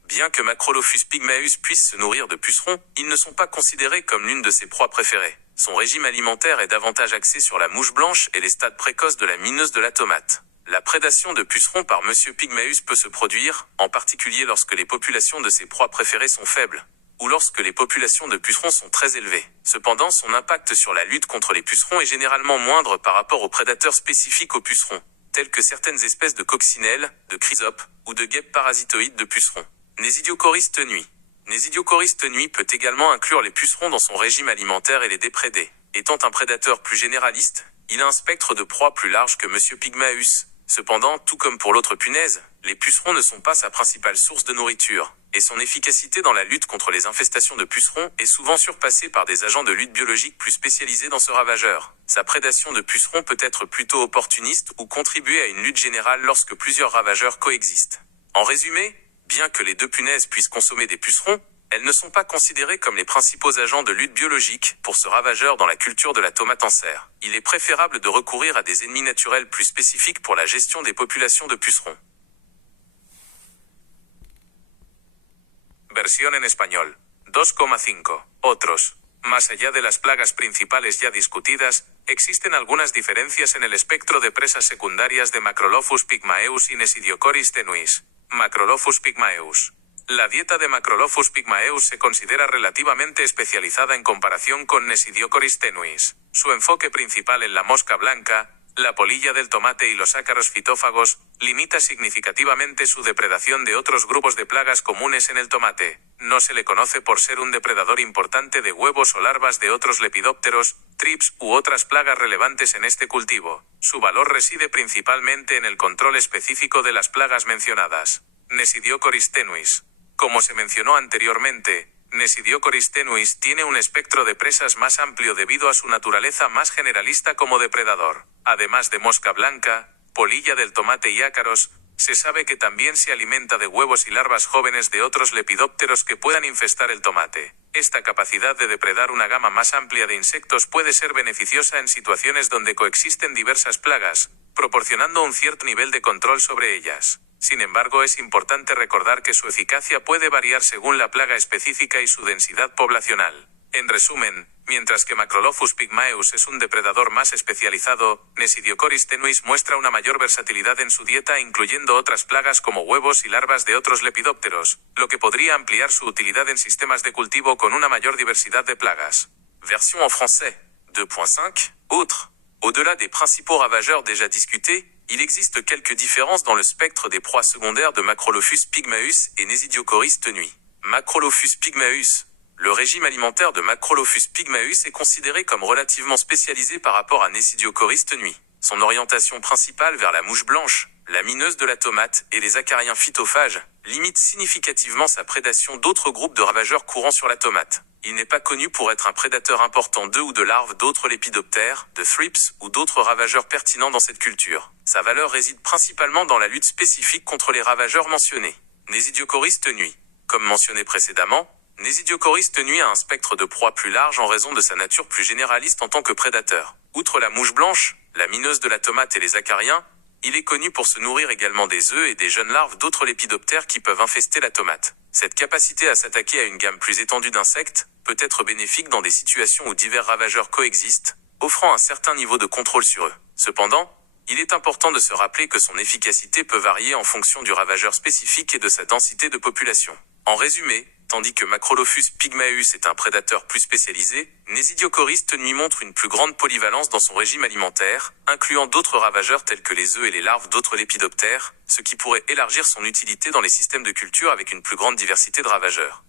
Bien que Macrolophus pygmaeus puisse se nourrir de pucerons, ils ne sont pas considérés comme l'une de ses proies préférées. Son régime alimentaire est davantage axé sur la mouche blanche et les stades précoces de la mineuse de la tomate. La prédation de pucerons par M. Pygmaeus peut se produire, en particulier lorsque les populations de ses proies préférées sont faibles, ou lorsque les populations de pucerons sont très élevées. Cependant, son impact sur la lutte contre les pucerons est généralement moindre par rapport aux prédateurs spécifiques aux pucerons, tels que certaines espèces de coccinelles, de chrysopes, ou de guêpes parasitoïdes de pucerons. Nesidiocoris tenui. Nesidiocoris tenui peut également inclure les pucerons dans son régime alimentaire et les dépréder. Étant un prédateur plus généraliste, il a un spectre de proies plus large que M. Pygmaeus. Cependant, tout comme pour l'autre punaise, les pucerons ne sont pas sa principale source de nourriture, et son efficacité dans la lutte contre les infestations de pucerons est souvent surpassée par des agents de lutte biologique plus spécialisés dans ce ravageur. Sa prédation de pucerons peut être plutôt opportuniste ou contribuer à une lutte générale lorsque plusieurs ravageurs coexistent. En résumé, bien que les deux punaises puissent consommer des pucerons, elles ne sont pas considérées comme les principaux agents de lutte biologique pour ce ravageur dans la culture de la tomate en serre. Il est préférable de recourir à des ennemis naturels plus spécifiques pour la gestion des populations de pucerons. Versión en español. 2,5. Otros. Más allá de las plagas principales ya discutidas, existen algunas diferencias en el espectro de presas secundarias de Macrolophus pygmaeus y Nesidiocoris tenuis. Macrolophus pygmaeus. La dieta de Macrolophus pygmaeus se considera relativamente especializada en comparación con Nesidiocoris tenuis. Su enfoque principal en la mosca blanca, la polilla del tomate y los ácaros fitófagos, limita significativamente su depredación de otros grupos de plagas comunes en el tomate. No se le conoce por ser un depredador importante de huevos o larvas de otros lepidópteros, thrips u otras plagas relevantes en este cultivo. Su valor reside principalmente en el control específico de las plagas mencionadas. Nesidiocoris tenuis. Como se mencionó anteriormente, Nesidiocoris tenuis tiene un espectro de presas más amplio debido a su naturaleza más generalista como depredador. Además de mosca blanca, polilla del tomate y ácaros, se sabe que también se alimenta de huevos y larvas jóvenes de otros lepidópteros que puedan infestar el tomate. Esta capacidad de depredar una gama más amplia de insectos puede ser beneficiosa en situaciones donde coexisten diversas plagas, proporcionando un cierto nivel de control sobre ellas. Sin embargo, es importante recordar que su eficacia puede variar según la plaga específica y su densidad poblacional. En resumen, mientras que Macrolophus pygmaeus es un depredador más especializado, Nesidiocoris tenuis muestra una mayor versatilidad en su dieta incluyendo otras plagas como huevos y larvas de otros lepidópteros, lo que podría ampliar su utilidad en sistemas de cultivo con una mayor diversidad de plagas. Version en français. 2.5. Autres. Au-delà des principaux ravageurs déjà discutés, il existe quelques différences dans le spectre des proies secondaires de Macrolophus pygmaeus et Nesidiocoris tenui. Macrolophus pygmaeus. Le régime alimentaire de Macrolophus pygmaeus est considéré comme relativement spécialisé par rapport à Nesidiocoris tenui. Son orientation principale vers la mouche blanche, la mineuse de la tomate et les acariens phytophages limite significativement sa prédation d'autres groupes de ravageurs courants sur la tomate. Il n'est pas connu pour être un prédateur important d'œufs ou de larves d'autres lépidoptères, de thrips ou d'autres ravageurs pertinents dans cette culture. Sa valeur réside principalement dans la lutte spécifique contre les ravageurs mentionnés. Nesidiocoris tenui. Comme mentionné précédemment, Nesidiocoris tenui a un spectre de proie plus large en raison de sa nature plus généraliste en tant que prédateur. Outre la mouche blanche, la mineuse de la tomate et les acariens, il est connu pour se nourrir également des œufs et des jeunes larves d'autres lépidoptères qui peuvent infester la tomate. Cette capacité à s'attaquer à une gamme plus étendue d'insectes peut être bénéfique dans des situations où divers ravageurs coexistent, offrant un certain niveau de contrôle sur eux. Cependant, il est important de se rappeler que son efficacité peut varier en fonction du ravageur spécifique et de sa densité de population. En résumé, tandis que Macrolophus pygmaeus est un prédateur plus spécialisé, Nesidiocoris tenui montre une plus grande polyvalence dans son régime alimentaire, incluant d'autres ravageurs tels que les œufs et les larves d'autres lépidoptères, ce qui pourrait élargir son utilité dans les systèmes de culture avec une plus grande diversité de ravageurs.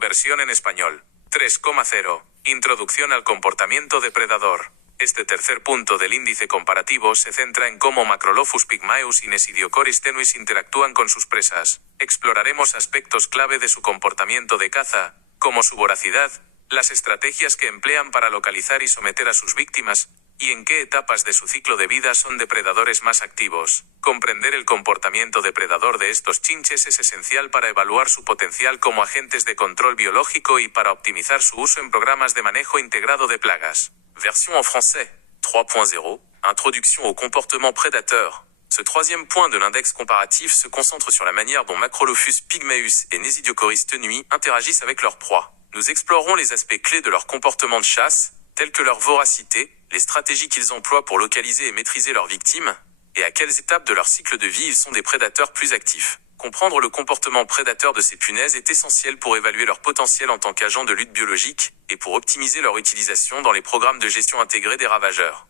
Versión en español. 3,0. Introducción al comportamiento depredador. Este tercer punto del índice comparativo se centra en cómo Macrolophus pygmaeus y Nesidiocoris tenuis interactúan con sus presas. Exploraremos aspectos clave de su comportamiento de caza, como su voracidad, las estrategias que emplean para localizar y someter a sus víctimas, y en qué etapas de su ciclo de vida son depredadores más activos. Comprender el comportamiento depredador de estos chinches es esencial para evaluar su potencial como agentes de control biológico y para optimizar su uso en programas de manejo integrado de plagas. Version en français. 3.0. Introduction au comportement prédateur. Ce troisième point de l'index comparatif se concentre sur la manière dont Macrolophus pygmaeus et Nesidiocoris tenui interagissent avec leur proie. Nous explorerons les aspects clés de leur comportement de chasse, tels que leur voracité, les stratégies qu'ils emploient pour localiser et maîtriser leurs victimes, et à quelles étapes de leur cycle de vie ils sont des prédateurs plus actifs. Comprendre le comportement prédateur de ces punaises est essentiel pour évaluer leur potentiel en tant qu'agents de lutte biologique et pour optimiser leur utilisation dans les programmes de gestion intégrés des ravageurs.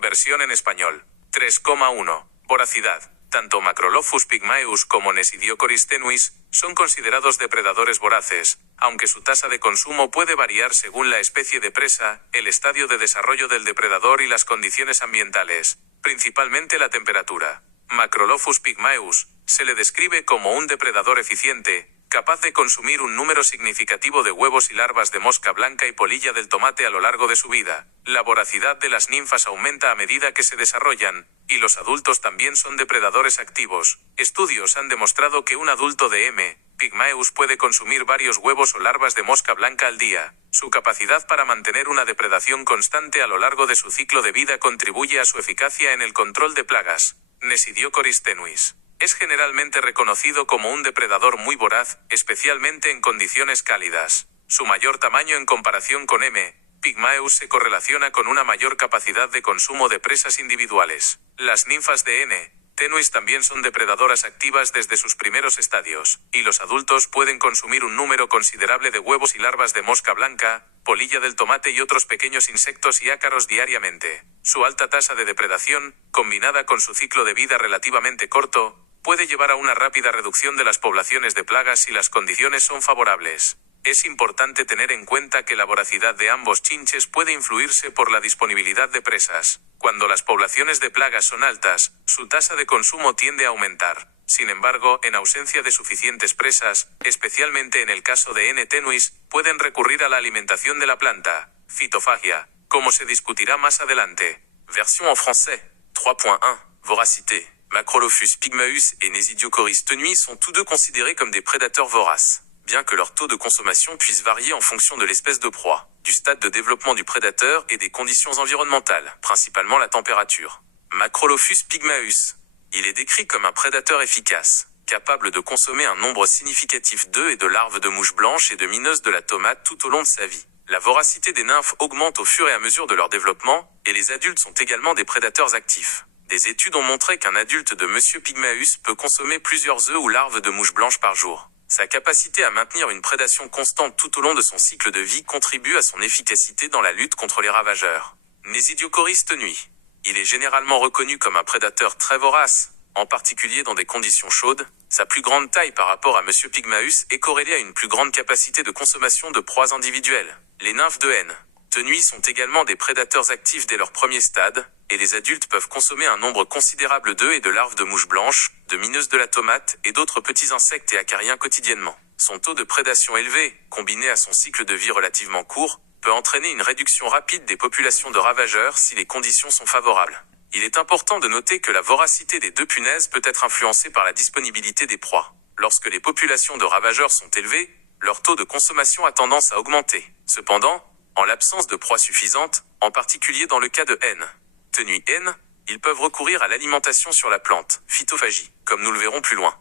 Versión en español. 3,1. Voracidad. Tanto Macrolophus pygmaeus como Nesidiocoris tenuis son considerados depredadores voraces, aunque su tasa de consumo puede variar según la especie de presa, el estadio de desarrollo del depredador y las condiciones ambientales, principalmente la temperatura. Macrolophus pygmaeus se le describe como un depredador eficiente, capaz de consumir un número significativo de huevos y larvas de mosca blanca y polilla del tomate a lo largo de su vida. La voracidad de las ninfas aumenta a medida que se desarrollan, y los adultos también son depredadores activos. Estudios han demostrado que un adulto de M. pygmaeus puede consumir varios huevos o larvas de mosca blanca al día. Su capacidad para mantener una depredación constante a lo largo de su ciclo de vida contribuye a su eficacia en el control de plagas. Nesidiocoris tenuis es generalmente reconocido como un depredador muy voraz, especialmente en condiciones cálidas. Su mayor tamaño en comparación con M. pygmaeus se correlaciona con una mayor capacidad de consumo de presas individuales. Las ninfas de N. tenuis también son depredadoras activas desde sus primeros estadios, y los adultos pueden consumir un número considerable de huevos y larvas de mosca blanca, polilla del tomate y otros pequeños insectos y ácaros diariamente. Su alta tasa de depredación, combinada con su ciclo de vida relativamente corto, puede llevar a una rápida reducción de las poblaciones de plagas si las condiciones son favorables. Es importante tener en cuenta que la voracidad de ambos chinches puede influirse por la disponibilidad de presas. Cuando las poblaciones de plagas son altas, su tasa de consumo tiende a aumentar. Sin embargo, en ausencia de suficientes presas, especialmente en el caso de N. tenuis, pueden recurrir a la alimentación de la planta, fitofagia, como se discutirá más adelante. Version en français. 3.1. Voracité. Macrolophus pygmaeus et Nesidiocoris tenuis sont tous deux considérés comme des prédateurs voraces, bien que leur taux de consommation puisse varier en fonction de l'espèce de proie, du stade de développement du prédateur et des conditions environnementales, principalement la température. Macrolophus pygmaeus. Il est décrit comme un prédateur efficace, capable de consommer un nombre significatif d'œufs et de larves de mouches blanches et de mineuses de la tomate tout au long de sa vie. La voracité des nymphes augmente au fur et à mesure de leur développement, et les adultes sont également des prédateurs actifs. Des études ont montré qu'un adulte de Monsieur Pygmaeus peut consommer plusieurs œufs ou larves de mouches blanches par jour. Sa capacité à maintenir une prédation constante tout au long de son cycle de vie contribue à son efficacité dans la lutte contre les ravageurs. Nesidiocoris tenuis. Il est généralement reconnu comme un prédateur très vorace, en particulier dans des conditions chaudes. Sa plus grande taille par rapport à Monsieur Pygmaeus est corrélée à une plus grande capacité de consommation de proies individuelles. Les nymphes de N. tenuis sont également des prédateurs actifs dès leur premier stade, et les adultes peuvent consommer un nombre considérable d'œufs et de larves de mouches blanches, de mineuses de la tomate et d'autres petits insectes et acariens quotidiennement. Son taux de prédation élevé, combiné à son cycle de vie relativement court, peut entraîner une réduction rapide des populations de ravageurs si les conditions sont favorables. Il est important de noter que la voracité des deux punaises peut être influencée par la disponibilité des proies. Lorsque les populations de ravageurs sont élevées, leur taux de consommation a tendance à augmenter. Cependant, en l'absence de proies suffisantes, en particulier dans le cas de N. tenuis N, ils peuvent recourir à l'alimentation sur la plante, phytophagie, comme nous le verrons plus loin.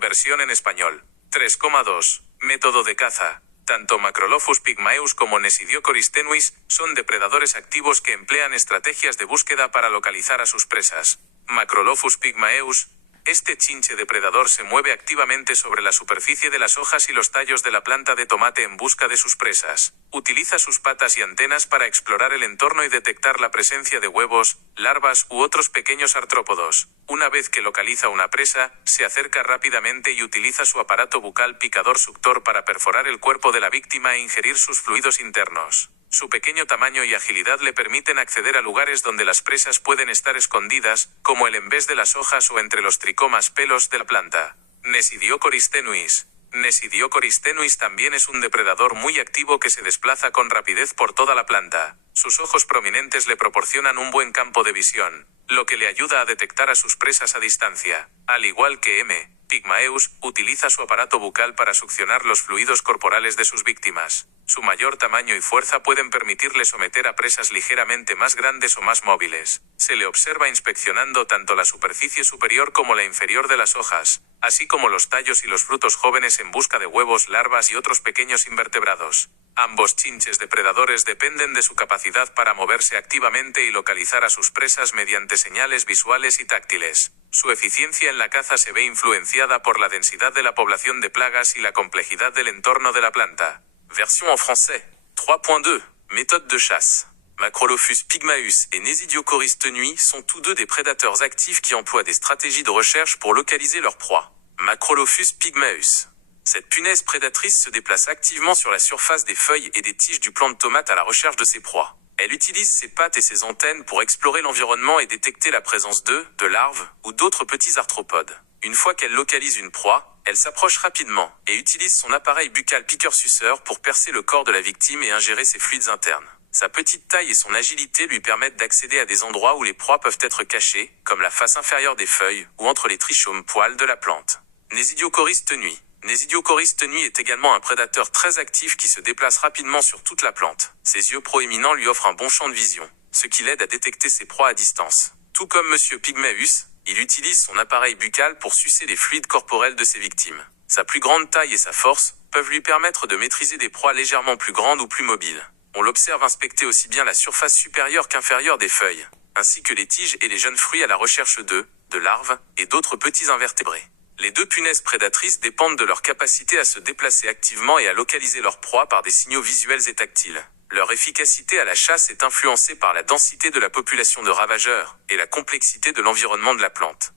Versión en español. 3,2. Método de caza. Tanto Macrolophus pygmaeus como Nesidiocoris tenuis son depredadores activos que emplean estrategias de búsqueda para localizar a sus presas. Macrolophus pygmaeus. Este chinche depredador se mueve activamente sobre la superficie de las hojas y los tallos de la planta de tomate en busca de sus presas. Utiliza sus patas y antenas para explorar el entorno y detectar la presencia de huevos, larvas u otros pequeños artrópodos. Una vez que localiza una presa, se acerca rápidamente y utiliza su aparato bucal picador suctor para perforar el cuerpo de la víctima e ingerir sus fluidos internos. Su pequeño tamaño y agilidad le permiten acceder a lugares donde las presas pueden estar escondidas, como el envés de las hojas o entre los tricomas pelos de la planta. Nesidiocoris tenuis. Nesidiocoris tenuis también es un depredador muy activo que se desplaza con rapidez por toda la planta. Sus ojos prominentes le proporcionan un buen campo de visión, lo que le ayuda a detectar a sus presas a distancia. Al igual que M. pygmaeus, utiliza su aparato bucal para succionar los fluidos corporales de sus víctimas. Su mayor tamaño y fuerza pueden permitirle someter a presas ligeramente más grandes o más móviles. Se le observa inspeccionando tanto la superficie superior como la inferior de las hojas, así como los tallos y los frutos jóvenes en busca de huevos, larvas y otros pequeños invertebrados. Ambos chinches depredadores dependen de su capacidad para moverse activamente y localizar a sus presas mediante señales visuales y táctiles. Su eficiencia en la caza se ve influenciada por la densidad de la población de plagas y la complejidad del entorno de la planta. Version en français. 3.2. Méthode de chasse. Macrolophus pygmaeus et Nesidiocoris tenuis sont tous deux des prédateurs actifs qui emploient des stratégies de recherche pour localiser leur proie. Macrolophus pygmaeus. Cette punaise prédatrice se déplace activement sur la surface des feuilles et des tiges du plant de tomate à la recherche de ses proies. Elle utilise ses pattes et ses antennes pour explorer l'environnement et détecter la présence d'œufs, de larves ou d'autres petits arthropodes. Une fois qu'elle localise une proie, elle s'approche rapidement et utilise son appareil buccal piqueur-suceur pour percer le corps de la victime et ingérer ses fluides internes. Sa petite taille et son agilité lui permettent d'accéder à des endroits où les proies peuvent être cachées, comme la face inférieure des feuilles ou entre les trichomes poils de la plante. Nesidiocoris tenuis. Nesidiocoris tenuis est également un prédateur très actif qui se déplace rapidement sur toute la plante. Ses yeux proéminents lui offrent un bon champ de vision, ce qui l'aide à détecter ses proies à distance. Tout comme Monsieur Pygmaeus, il utilise son appareil buccal pour sucer les fluides corporels de ses victimes. Sa plus grande taille et sa force peuvent lui permettre de maîtriser des proies légèrement plus grandes ou plus mobiles. On l'observe inspecter aussi bien la surface supérieure qu'inférieure des feuilles, ainsi que les tiges et les jeunes fruits à la recherche de larves et d'autres petits invertébrés. Les deux punaises prédatrices dépendent de leur capacité à se déplacer activement et à localiser leur proie par des signaux visuels et tactiles. Leur efficacité à la chasse est influencée par la densité de la population de ravageurs et la complexité de l'environnement de la plante.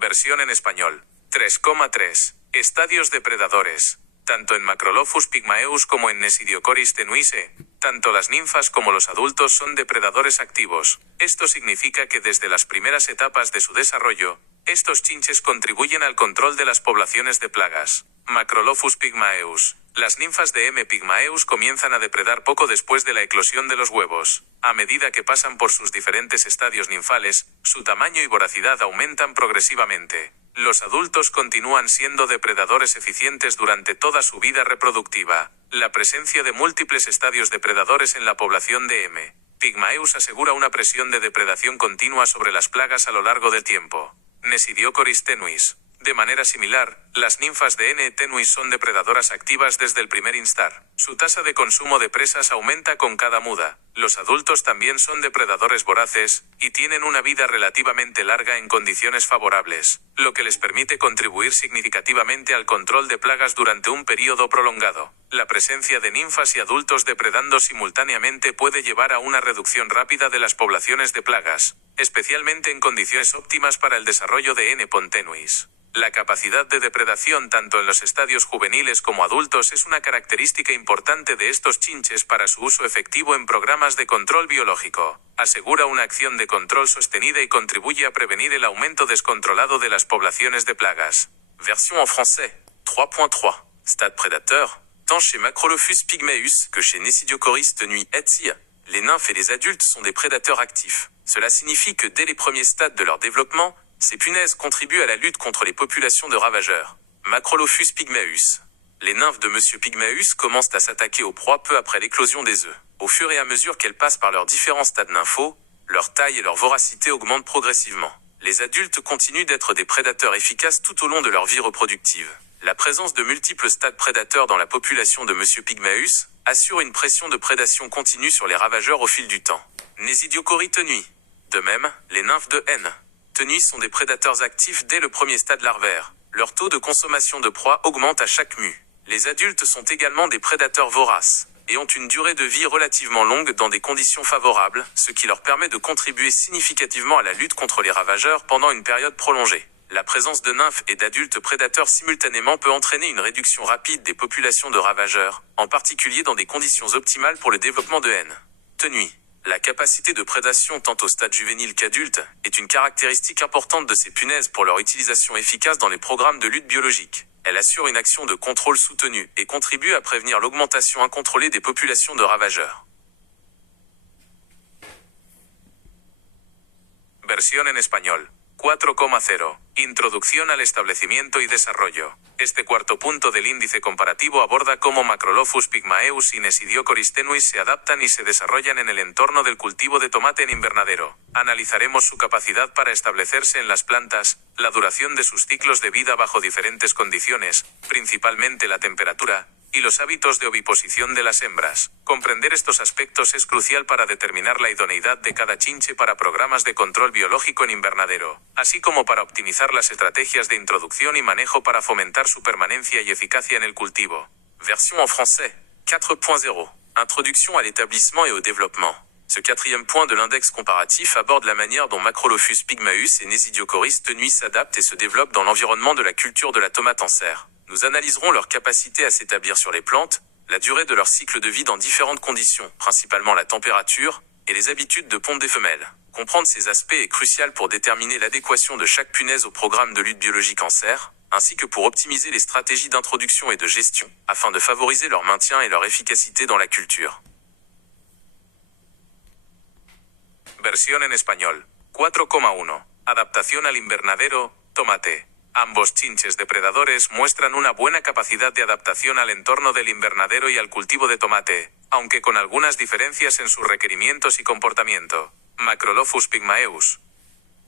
Versión en español. 3,3. Estadios depredadores. Tanto en Macrolophus pygmaeus como en Nesidiocoris tenuise, tanto las ninfas como los adultos son depredadores activos. Esto significa que desde las primeras etapas de su desarrollo, estos chinches contribuyen al control de las poblaciones de plagas. Macrolophus pygmaeus. Las ninfas de M. pygmaeus comienzan a depredar poco después de la eclosión de los huevos. A medida que pasan por sus diferentes estadios ninfales, su tamaño y voracidad aumentan progresivamente. Los adultos continúan siendo depredadores eficientes durante toda su vida reproductiva. La presencia de múltiples estadios depredadores en la población de M. pygmaeus asegura una presión de depredación continua sobre las plagas a lo largo del tiempo. Nesidiocoris tenuis. De manera similar, las ninfas de N. tenuis son depredadoras activas desde el primer instar. Su tasa de consumo de presas aumenta con cada muda. Los adultos también son depredadores voraces, y tienen una vida relativamente larga en condiciones favorables, lo que les permite contribuir significativamente al control de plagas durante un periodo prolongado. La presencia de ninfas y adultos depredando simultáneamente puede llevar a una reducción rápida de las poblaciones de plagas, especialmente en condiciones óptimas para el desarrollo de N. tenuis. La capacidad de depredación tanto en los estadios juveniles como adultos es una característica importante de estos chinches para su uso efectivo en programas de control biológico. Asegura una acción de control sostenida y contribuye a prevenir el aumento descontrolado de las poblaciones de plagas. Version en français. 3.3. Stade prédateur. Tant chez Macrolophus pygmaeus que chez Nesidiocoris tenui etsi, les nymphes et les adultes sont des prédateurs actifs. Cela signifie que dès les premiers stades de leur développement, ces punaises contribuent à la lutte contre les populations de ravageurs. Macrolophus pygmaeus. Les nymphes de Monsieur Pygmaeus commencent à s'attaquer aux proies peu après l'éclosion des œufs. Au fur et à mesure qu'elles passent par leurs différents stades nymphaux, leur taille et leur voracité augmentent progressivement. Les adultes continuent d'être des prédateurs efficaces tout au long de leur vie reproductive. La présence de multiples stades prédateurs dans la population de Monsieur Pygmaeus assure une pression de prédation continue sur les ravageurs au fil du temps. Nesidiocoris tenui. De même, les nymphes de N. tenuis sont des prédateurs actifs dès le premier stade larvaire. Leur taux de consommation de proie augmente à chaque mue. Les adultes sont également des prédateurs voraces et ont une durée de vie relativement longue dans des conditions favorables, ce qui leur permet de contribuer significativement à la lutte contre les ravageurs pendant une période prolongée. La présence de nymphes et d'adultes prédateurs simultanément peut entraîner une réduction rapide des populations de ravageurs, en particulier dans des conditions optimales pour le développement de N. Tenuis. La capacité de prédation tant au stade juvénile qu'adulte est une caractéristique importante de ces punaises pour leur utilisation efficace dans les programmes de lutte biologique. Elle assure une action de contrôle soutenue et contribue à prévenir l'augmentation incontrôlée des populations de ravageurs. Versión en español. 4,0. Introducción al establecimiento y desarrollo. Este cuarto punto del índice comparativo aborda cómo Macrolophus pygmaeus y Nesidiocoris tenuis se adaptan y se desarrollan en el entorno del cultivo de tomate en invernadero. Analizaremos su capacidad para establecerse en las plantas, la duración de sus ciclos de vida bajo diferentes condiciones, principalmente la temperatura, y los hábitos de oviposición de las hembras. Comprender estos aspectos es crucial para determinar la idoneidad de cada chinche para programas de control biológico en invernadero, así como para optimizar las estrategias de introducción y manejo para fomentar su permanencia y eficacia en el cultivo. Version en français. 4.0. Introduction à l'établissement et au développement. Ce quatrième point de l'index comparatif aborde la manière dont Macrolophus pygmaeus et Nesidiocoris tenuis s'adaptent et se développent dans l'environnement de la culture de la tomate en serre. Nous analyserons leur capacité à s'établir sur les plantes, la durée de leur cycle de vie dans différentes conditions, principalement la température, et les habitudes de ponte des femelles. Comprendre ces aspects est crucial pour déterminer l'adéquation de chaque punaise au programme de lutte biologique en serre, ainsi que pour optimiser les stratégies d'introduction et de gestion, afin de favoriser leur maintien et leur efficacité dans la culture. Versión en español. 4,1. Adaptación al invernadero, tomate. Ambos chinches depredadores muestran una buena capacidad de adaptación al entorno del invernadero y al cultivo de tomate, aunque con algunas diferencias en sus requerimientos y comportamiento. Macrolophus pygmaeus.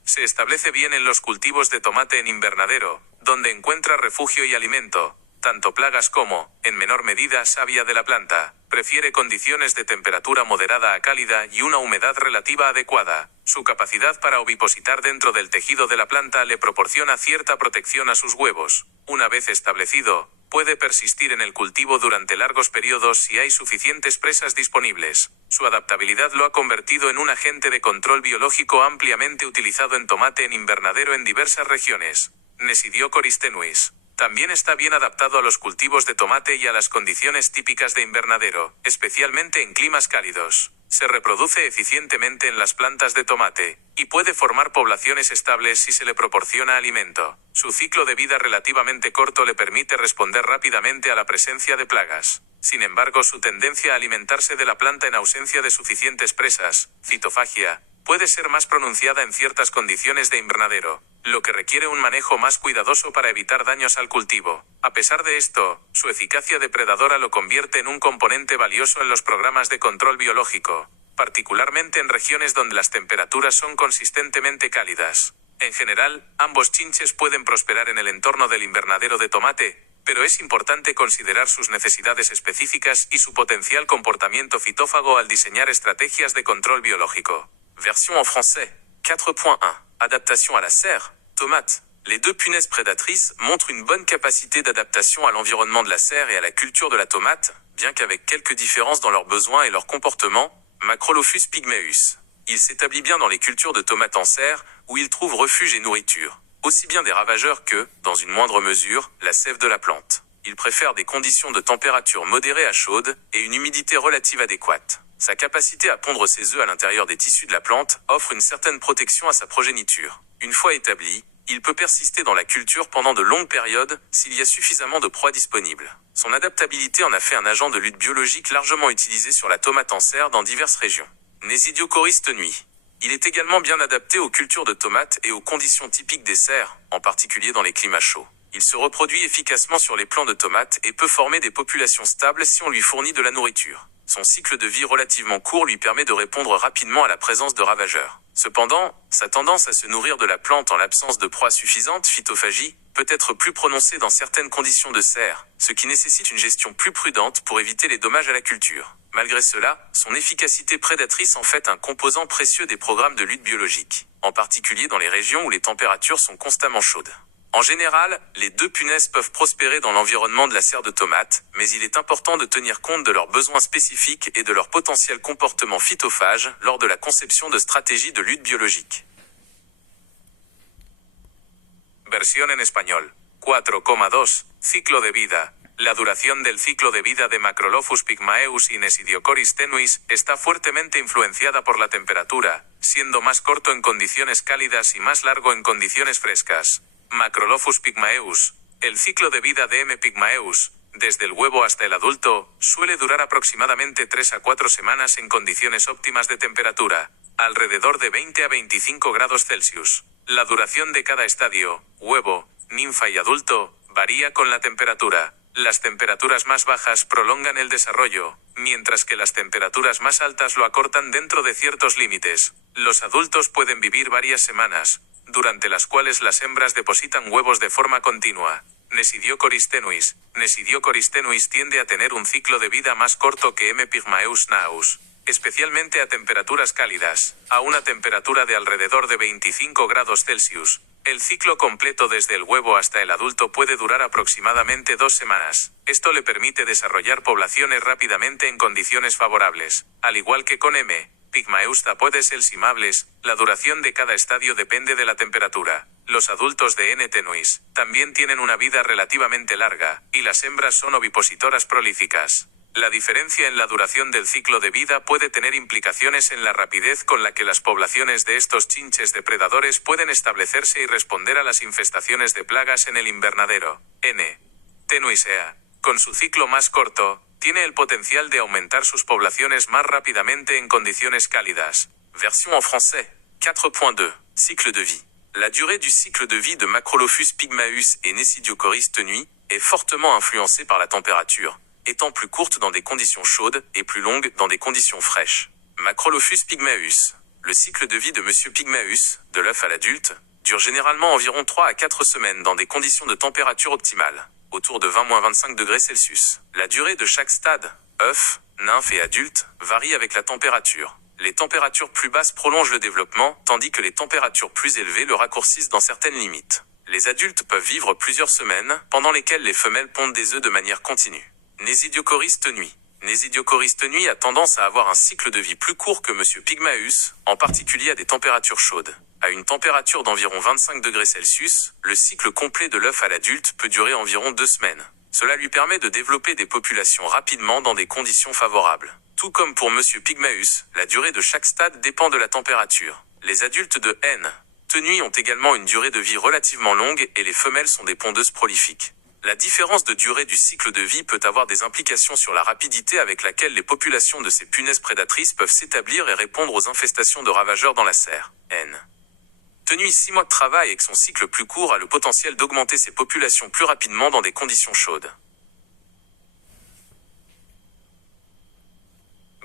Se establece bien en los cultivos de tomate en invernadero, donde encuentra refugio y alimento. Tanto plagas como, en menor medida, savia de la planta. Prefiere condiciones de temperatura moderada a cálida y una humedad relativa adecuada. Su capacidad para ovipositar dentro del tejido de la planta le proporciona cierta protección a sus huevos. Una vez establecido, puede persistir en el cultivo durante largos periodos si hay suficientes presas disponibles. Su adaptabilidad lo ha convertido en un agente de control biológico ampliamente utilizado en tomate en invernadero en diversas regiones. Nesidiocoris tenuis. También está bien adaptado a los cultivos de tomate y a las condiciones típicas de invernadero, especialmente en climas cálidos. Se reproduce eficientemente en las plantas de tomate, y puede formar poblaciones estables si se le proporciona alimento. Su ciclo de vida relativamente corto le permite responder rápidamente a la presencia de plagas. Sin embargo, su tendencia a alimentarse de la planta en ausencia de suficientes presas, citofagia, puede ser más pronunciada en ciertas condiciones de invernadero, lo que requiere un manejo más cuidadoso para evitar daños al cultivo. A pesar de esto, su eficacia depredadora lo convierte en un componente valioso en los programas de control biológico, particularmente en regiones donde las temperaturas son consistentemente cálidas. En general, ambos chinches pueden prosperar en el entorno del invernadero de tomate, pero es importante considerar sus necesidades específicas y su potencial comportamiento fitófago al diseñar estrategias de control biológico. Version en français. 4.1. Adaptation à la serre. Tomate. Les deux punaises prédatrices montrent une bonne capacité d'adaptation à l'environnement de la serre et à la culture de la tomate, bien qu'avec quelques différences dans leurs besoins et leur comportement. Macrolophus pygmaeus. Il s'établit bien dans les cultures de tomates en serre, où il trouve refuge et nourriture, aussi bien des ravageurs que, dans une moindre mesure, la sève de la plante. Il préfère des conditions de température modérée à chaude et une humidité relative adéquate. Sa capacité à pondre ses œufs à l'intérieur des tissus de la plante offre une certaine protection à sa progéniture. Une fois établi, il peut persister dans la culture pendant de longues périodes s'il y a suffisamment de proies disponibles. Son adaptabilité en a fait un agent de lutte biologique largement utilisé sur la tomate en serre dans diverses régions. Nesidiocoris tenui. Il est également bien adapté aux cultures de tomates et aux conditions typiques des serres, en particulier dans les climats chauds. Il se reproduit efficacement sur les plants de tomates et peut former des populations stables si on lui fournit de la nourriture. Son cycle de vie relativement court lui permet de répondre rapidement à la présence de ravageurs. Cependant, sa tendance à se nourrir de la plante en l'absence de proie suffisante, phytophagie, peut être plus prononcée dans certaines conditions de serre, ce qui nécessite une gestion plus prudente pour éviter les dommages à la culture. Malgré cela, son efficacité prédatrice en fait un composant précieux des programmes de lutte biologique, en particulier dans les régions où les températures sont constamment chaudes. En général, les deux punaises peuvent prospérer dans l'environnement de la serre de tomate, mais il est important de tenir compte de leurs besoins spécifiques et de leur potentiel comportement phytophage lors de la conception de stratégies de lutte biologique. Versión en español. 4,2. Ciclo de vida. La duración del ciclo de vida de Macrolophus pygmaeus y Nesidiocoris tenuis está fuertemente influenciada por la temperatura, siendo más corto en condiciones cálidas y más largo en condiciones frescas. Macrolophus pygmaeus. El ciclo de vida de M. pygmaeus, desde el huevo hasta el adulto, suele durar aproximadamente 3 a 4 semanas en condiciones óptimas de temperatura, alrededor de 20 a 25 grados Celsius. La duración de cada estadio, huevo, ninfa y adulto, varía con la temperatura. Las temperaturas más bajas prolongan el desarrollo, mientras que las temperaturas más altas lo acortan dentro de ciertos límites. Los adultos pueden vivir varias semanas, durante las cuales las hembras depositan huevos de forma continua. Nesidiocoris tenuis. Nesidiocoris tenuis tiende a tener un ciclo de vida más corto que M. pygmaeus naus, especialmente a temperaturas cálidas, a una temperatura de alrededor de 25 grados Celsius. El ciclo completo desde el huevo hasta el adulto puede durar aproximadamente 2 semanas. Esto le permite desarrollar poblaciones rápidamente en condiciones favorables. Al igual que con M. Pygmaeus tapodes elsimables, la duración de cada estadio depende de la temperatura. Los adultos de N. tenuis también tienen una vida relativamente larga, y las hembras son ovipositoras prolíficas. La diferencia en la duración del ciclo de vida puede tener implicaciones en la rapidez con la que las poblaciones de estos chinches depredadores pueden establecerse y responder a las infestaciones de plagas en el invernadero. N. tenuisea, con su ciclo más corto, tiene el potencial de aumentar sus poblaciones más rápidamente en condiciones cálidas. Version en français. 4.2. Cycle de vie. La durée du cycle de vie de Macrolophus pygmaeus et Nesidiocoris tenui est fortement influencée par la température, étant plus courte dans des conditions chaudes et plus longue dans des conditions fraîches. Macrolophus pygmaeus. Le cycle de vie de Monsieur Pygmaeus, de l'œuf à l'adulte, dure généralement environ 3 à 4 semaines dans des conditions de température optimales, autour de 20-25 degrés Celsius. La durée de chaque stade, œuf, nymphe et adulte, varie avec la température. Les températures plus basses prolongent le développement, tandis que les températures plus élevées le raccourcissent dans certaines limites. Les adultes peuvent vivre plusieurs semaines, pendant lesquelles les femelles pondent des œufs de manière continue. Nesidiocoris tenui. Nesidiocoris tenui a tendance à avoir un cycle de vie plus court que Monsieur Pygmaeus, en particulier à des températures chaudes. À une température d'environ 25 degrés Celsius, le cycle complet de l'œuf à l'adulte peut durer environ 2 semaines. Cela lui permet de développer des populations rapidement dans des conditions favorables. Tout comme pour Monsieur Pygmaeus, la durée de chaque stade dépend de la température. Les adultes de N tenui ont également une durée de vie relativement longue et les femelles sont des pondeuses prolifiques. La différence de durée du cycle de vie peut avoir des implications sur la rapidité avec laquelle les populations de ces punaises prédatrices peuvent s'établir et répondre aux infestations de ravageurs dans la serre. N tenui 6 mois de travail avec son cycle plus court a le potentiel d'augmenter ses populations plus rapidement dans des conditions chaudes.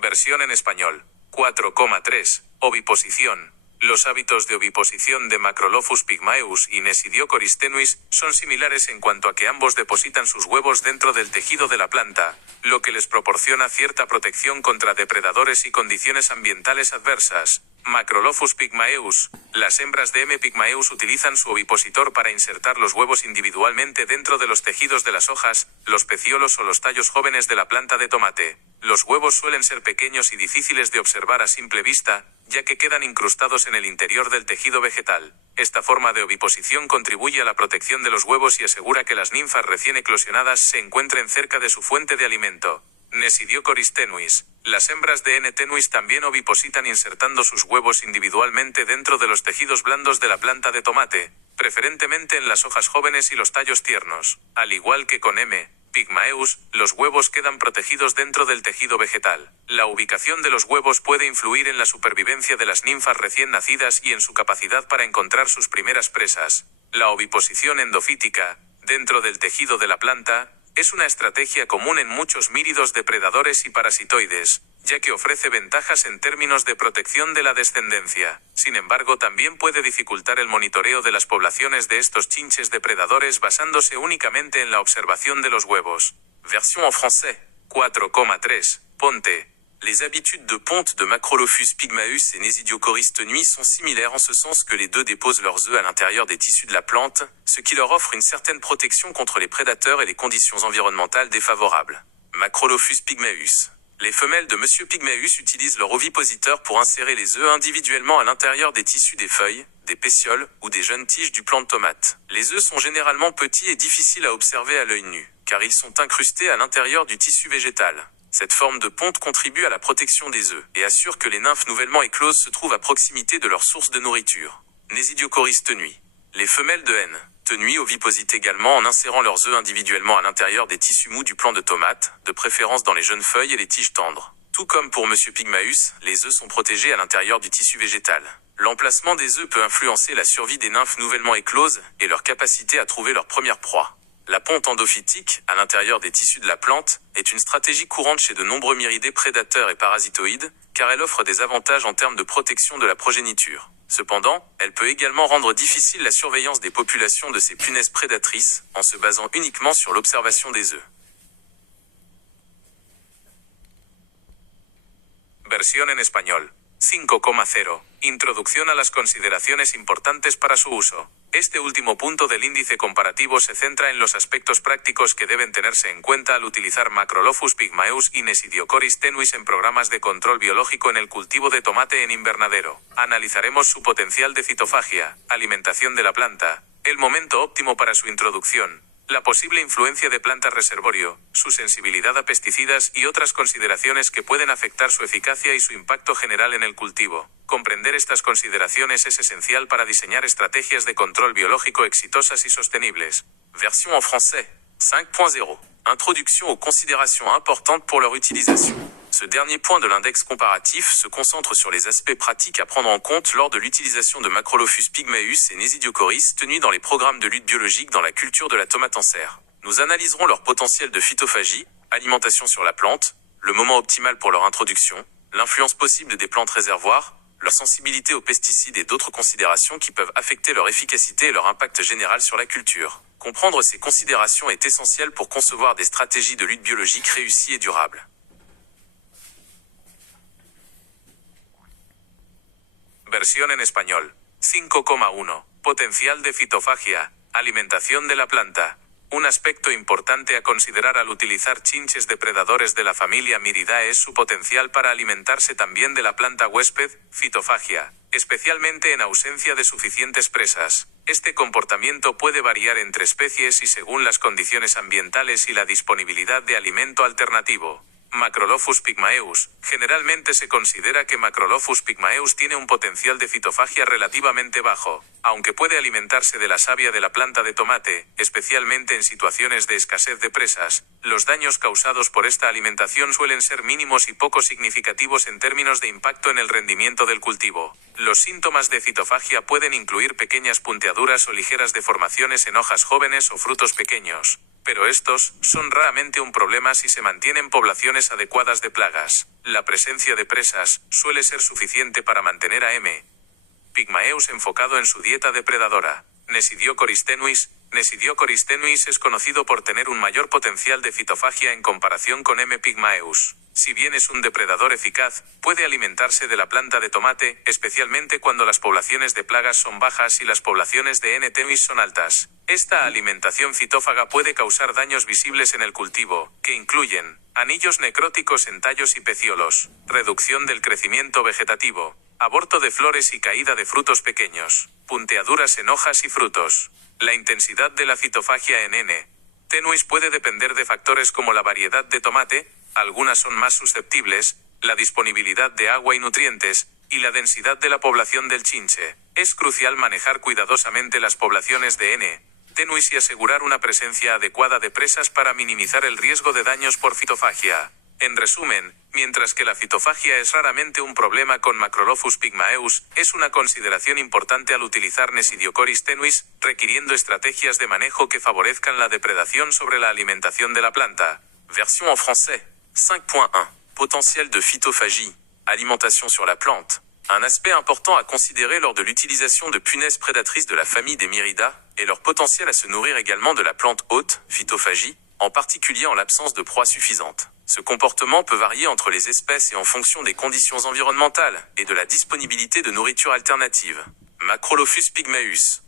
Versión en español. 4,3. Oviposición. Los hábitos de oviposición de Macrolophus pygmaeus y Nesidiocoris tenuis son similares en cuanto a que ambos depositan sus huevos dentro del tejido de la planta, lo que les proporciona cierta protección contra depredadores y condiciones ambientales adversas. Macrolophus pygmaeus. Las hembras de M. pygmaeus utilizan su ovipositor para insertar los huevos individualmente dentro de los tejidos de las hojas, los pecíolos o los tallos jóvenes de la planta de tomate. Los huevos suelen ser pequeños y difíciles de observar a simple vista, ya que quedan incrustados en el interior del tejido vegetal. Esta forma de oviposición contribuye a la protección de los huevos y asegura que las ninfas recién eclosionadas se encuentren cerca de su fuente de alimento. Nesidiocoris tenuis. Las hembras de N. tenuis también ovipositan insertando sus huevos individualmente dentro de los tejidos blandos de la planta de tomate, preferentemente en las hojas jóvenes y los tallos tiernos. Al igual que con M. pygmaeus, los huevos quedan protegidos dentro del tejido vegetal. La ubicación de los huevos puede influir en la supervivencia de las ninfas recién nacidas y en su capacidad para encontrar sus primeras presas. La oviposición endofítica, dentro del tejido de la planta, es una estrategia común en muchos míridos depredadores y parasitoides, ya que ofrece ventajas en términos de protección de la descendencia. Sin embargo, también puede dificultar el monitoreo de las poblaciones de estos chinches depredadores basándose únicamente en la observación de los huevos. Version en français. 4,3. Ponte. Les habitudes de ponte de Macrolophus pygmaeus et Nesidiocoris tenui sont similaires en ce sens que les deux déposent leurs œufs à l'intérieur des tissus de la plante, ce qui leur offre une certaine protection contre les prédateurs et les conditions environnementales défavorables. Macrolophus pygmaeus. Les femelles de Monsieur Pygmaeus utilisent leur ovipositeur pour insérer les œufs individuellement à l'intérieur des tissus des feuilles, des pétioles ou des jeunes tiges du plant de tomate. Les œufs sont généralement petits et difficiles à observer à l'œil nu, car ils sont incrustés à l'intérieur du tissu végétal. Cette forme de ponte contribue à la protection des œufs et assure que les nymphes nouvellement écloses se trouvent à proximité de leur source de nourriture. Nesidiocoris tenui. Les femelles de N. tenui ovipositent également en insérant leurs œufs individuellement à l'intérieur des tissus mous du plant de tomate, de préférence dans les jeunes feuilles et les tiges tendres. Tout comme pour Monsieur Pygmaeus, les œufs sont protégés à l'intérieur du tissu végétal. L'emplacement des œufs peut influencer la survie des nymphes nouvellement écloses et leur capacité à trouver leur première proie. La ponte endophytique, à l'intérieur des tissus de la plante, est une stratégie courante chez de nombreux myridés prédateurs et parasitoïdes, car elle offre des avantages en termes de protection de la progéniture. Cependant, elle peut également rendre difficile la surveillance des populations de ces punaises prédatrices, en se basant uniquement sur l'observation des œufs. Versión en español. 5,0. Introducción a las consideraciones importantes para su uso. Este último punto del índice comparativo se centra en los aspectos prácticos que deben tenerse en cuenta al utilizar Macrolophus pygmaeus y Nesidiocoris tenuis en programas de control biológico en el cultivo de tomate en invernadero. Analizaremos su potencial de citofagia, alimentación de la planta, el momento óptimo para su introducción, la posible influencia de plantas reservorio, su sensibilidad a pesticidas y otras consideraciones que pueden afectar su eficacia y su impacto general en el cultivo. Comprender estas consideraciones es esencial para diseñar estrategias de control biológico exitosas y sostenibles. Version en français. 5.0. Introduction aux considérations importantes pour leur utilisation. Ce dernier point de l'index comparatif se concentre sur les aspects pratiques à prendre en compte lors de l'utilisation de Macrolophus pygmaeus et Nesidiocoris tenus dans les programmes de lutte biologique dans la culture de la tomate en serre. Nous analyserons leur potentiel de phytophagie, alimentation sur la plante, le moment optimal pour leur introduction, l'influence possible des plantes réservoirs, leur sensibilité aux pesticides et d'autres considérations qui peuvent affecter leur efficacité et leur impact général sur la culture. Comprendre ces considérations est essentiel pour concevoir des stratégies de lutte biologique réussies et durables. Versión en español. 5,1. Potencial de fitofagia. Alimentación de la planta. Un aspecto importante a considerar al utilizar chinches depredadores de la familia Miridae es su potencial para alimentarse también de la planta huésped, fitofagia, especialmente en ausencia de suficientes presas. Este comportamiento puede variar entre especies y según las condiciones ambientales y la disponibilidad de alimento alternativo. Macrolophus pygmaeus. Generalmente se considera que Macrolophus pygmaeus tiene un potencial de fitofagia relativamente bajo, aunque puede alimentarse de la savia de la planta de tomate, especialmente en situaciones de escasez de presas. Los daños causados por esta alimentación suelen ser mínimos y poco significativos en términos de impacto en el rendimiento del cultivo. Los síntomas de fitofagia pueden incluir pequeñas punteaduras o ligeras deformaciones en hojas jóvenes o frutos pequeños, pero estos son raramente un problema si se mantienen poblaciones adecuadas de plagas. La presencia de presas suele ser suficiente para mantener a M. pygmaeus enfocado en su dieta depredadora. Nesidiocoris tenuis. Nesidiocoris tenuis es conocido por tener un mayor potencial de fitofagia en comparación con M. pygmaeus. Si bien es un depredador eficaz, puede alimentarse de la planta de tomate, especialmente cuando las poblaciones de plagas son bajas y las poblaciones de N. tenuis son altas. Esta alimentación fitófaga puede causar daños visibles en el cultivo, que incluyen anillos necróticos en tallos y peciolos, reducción del crecimiento vegetativo, aborto de flores y caída de frutos pequeños, punteaduras en hojas y frutos. La intensidad de la fitofagia en N. tenuis puede depender de factores como la variedad de tomate, algunas son más susceptibles, la disponibilidad de agua y nutrientes, y la densidad de la población del chinche. Es crucial manejar cuidadosamente las poblaciones de N. tenuis y asegurar una presencia adecuada de presas para minimizar el riesgo de daños por fitofagia. En resumen, mientras que la fitofagia es raramente un problema con Macrolophus pygmaeus, es una consideración importante al utilizar Nesidiocoris tenuis, requiriendo estrategias de manejo que favorezcan la depredación sobre la alimentación de la planta. Version en français. 5.1. Potentiel de phytophagie. Alimentation sur la plante. Un aspect important à considérer lors de l'utilisation de punaises prédatrices de la famille des Miridas est leur potentiel à se nourrir également de la plante hôte, phytophagie, en particulier en l'absence de proie suffisante. Ce comportement peut varier entre les espèces et en fonction des conditions environnementales et de la disponibilité de nourriture alternative. Macrolophus pygmaeus.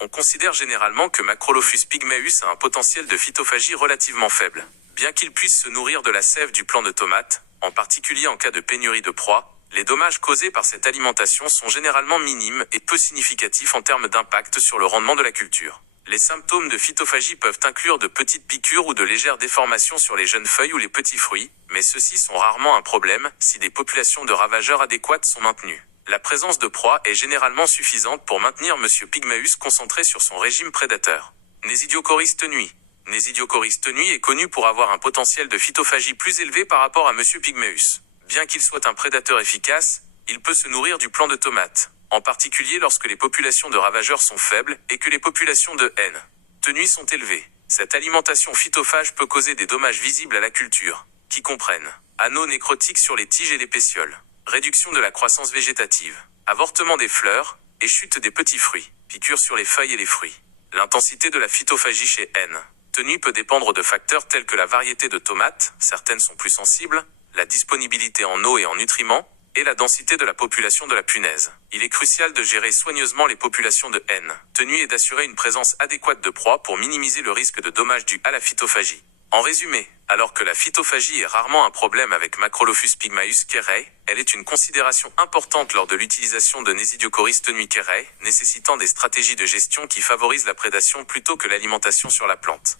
On considère généralement que Macrolophus pygmaeus a un potentiel de phytophagie relativement faible. Bien qu'il puisse se nourrir de la sève du plant de tomate, en particulier en cas de pénurie de proie, les dommages causés par cette alimentation sont généralement minimes et peu significatifs en termes d'impact sur le rendement de la culture. Les symptômes de phytophagie peuvent inclure de petites piqûres ou de légères déformations sur les jeunes feuilles ou les petits fruits, mais ceux-ci sont rarement un problème si des populations de ravageurs adéquates sont maintenues. La présence de proie est généralement suffisante pour maintenir M. pygmaeus concentré sur son régime prédateur. Nesidiocoris tenui. Nesidiocoris tenui est connu pour avoir un potentiel de phytophagie plus élevé par rapport à M. pygmaeus. Bien qu'il soit un prédateur efficace, il peut se nourrir du plant de tomate, en particulier lorsque les populations de ravageurs sont faibles et que les populations de N. tenuis sont élevées. Cette alimentation phytophage peut causer des dommages visibles à la culture, qui comprennent anneaux nécrotiques sur les tiges et les pétioles, réduction de la croissance végétative, avortement des fleurs et chute des petits fruits, piqûres sur les feuilles et les fruits. L'intensité de la phytophagie chez N. tenuis peut dépendre de facteurs tels que la variété de tomates, certaines sont plus sensibles, la disponibilité en eau et en nutriments, et la densité de la population de la punaise. Il est crucial de gérer soigneusement les populations de N. tenuis et d'assurer une présence adéquate de proie pour minimiser le risque de dommages dus à la phytophagie. En résumé, alors que la phytophagie est rarement un problème avec Macrolophus pygmaeus querei, elle est une considération importante lors de l'utilisation de Nesidiocoris tenui querei, nécessitant des stratégies de gestion qui favorisent la prédation plutôt que l'alimentation sur la plante.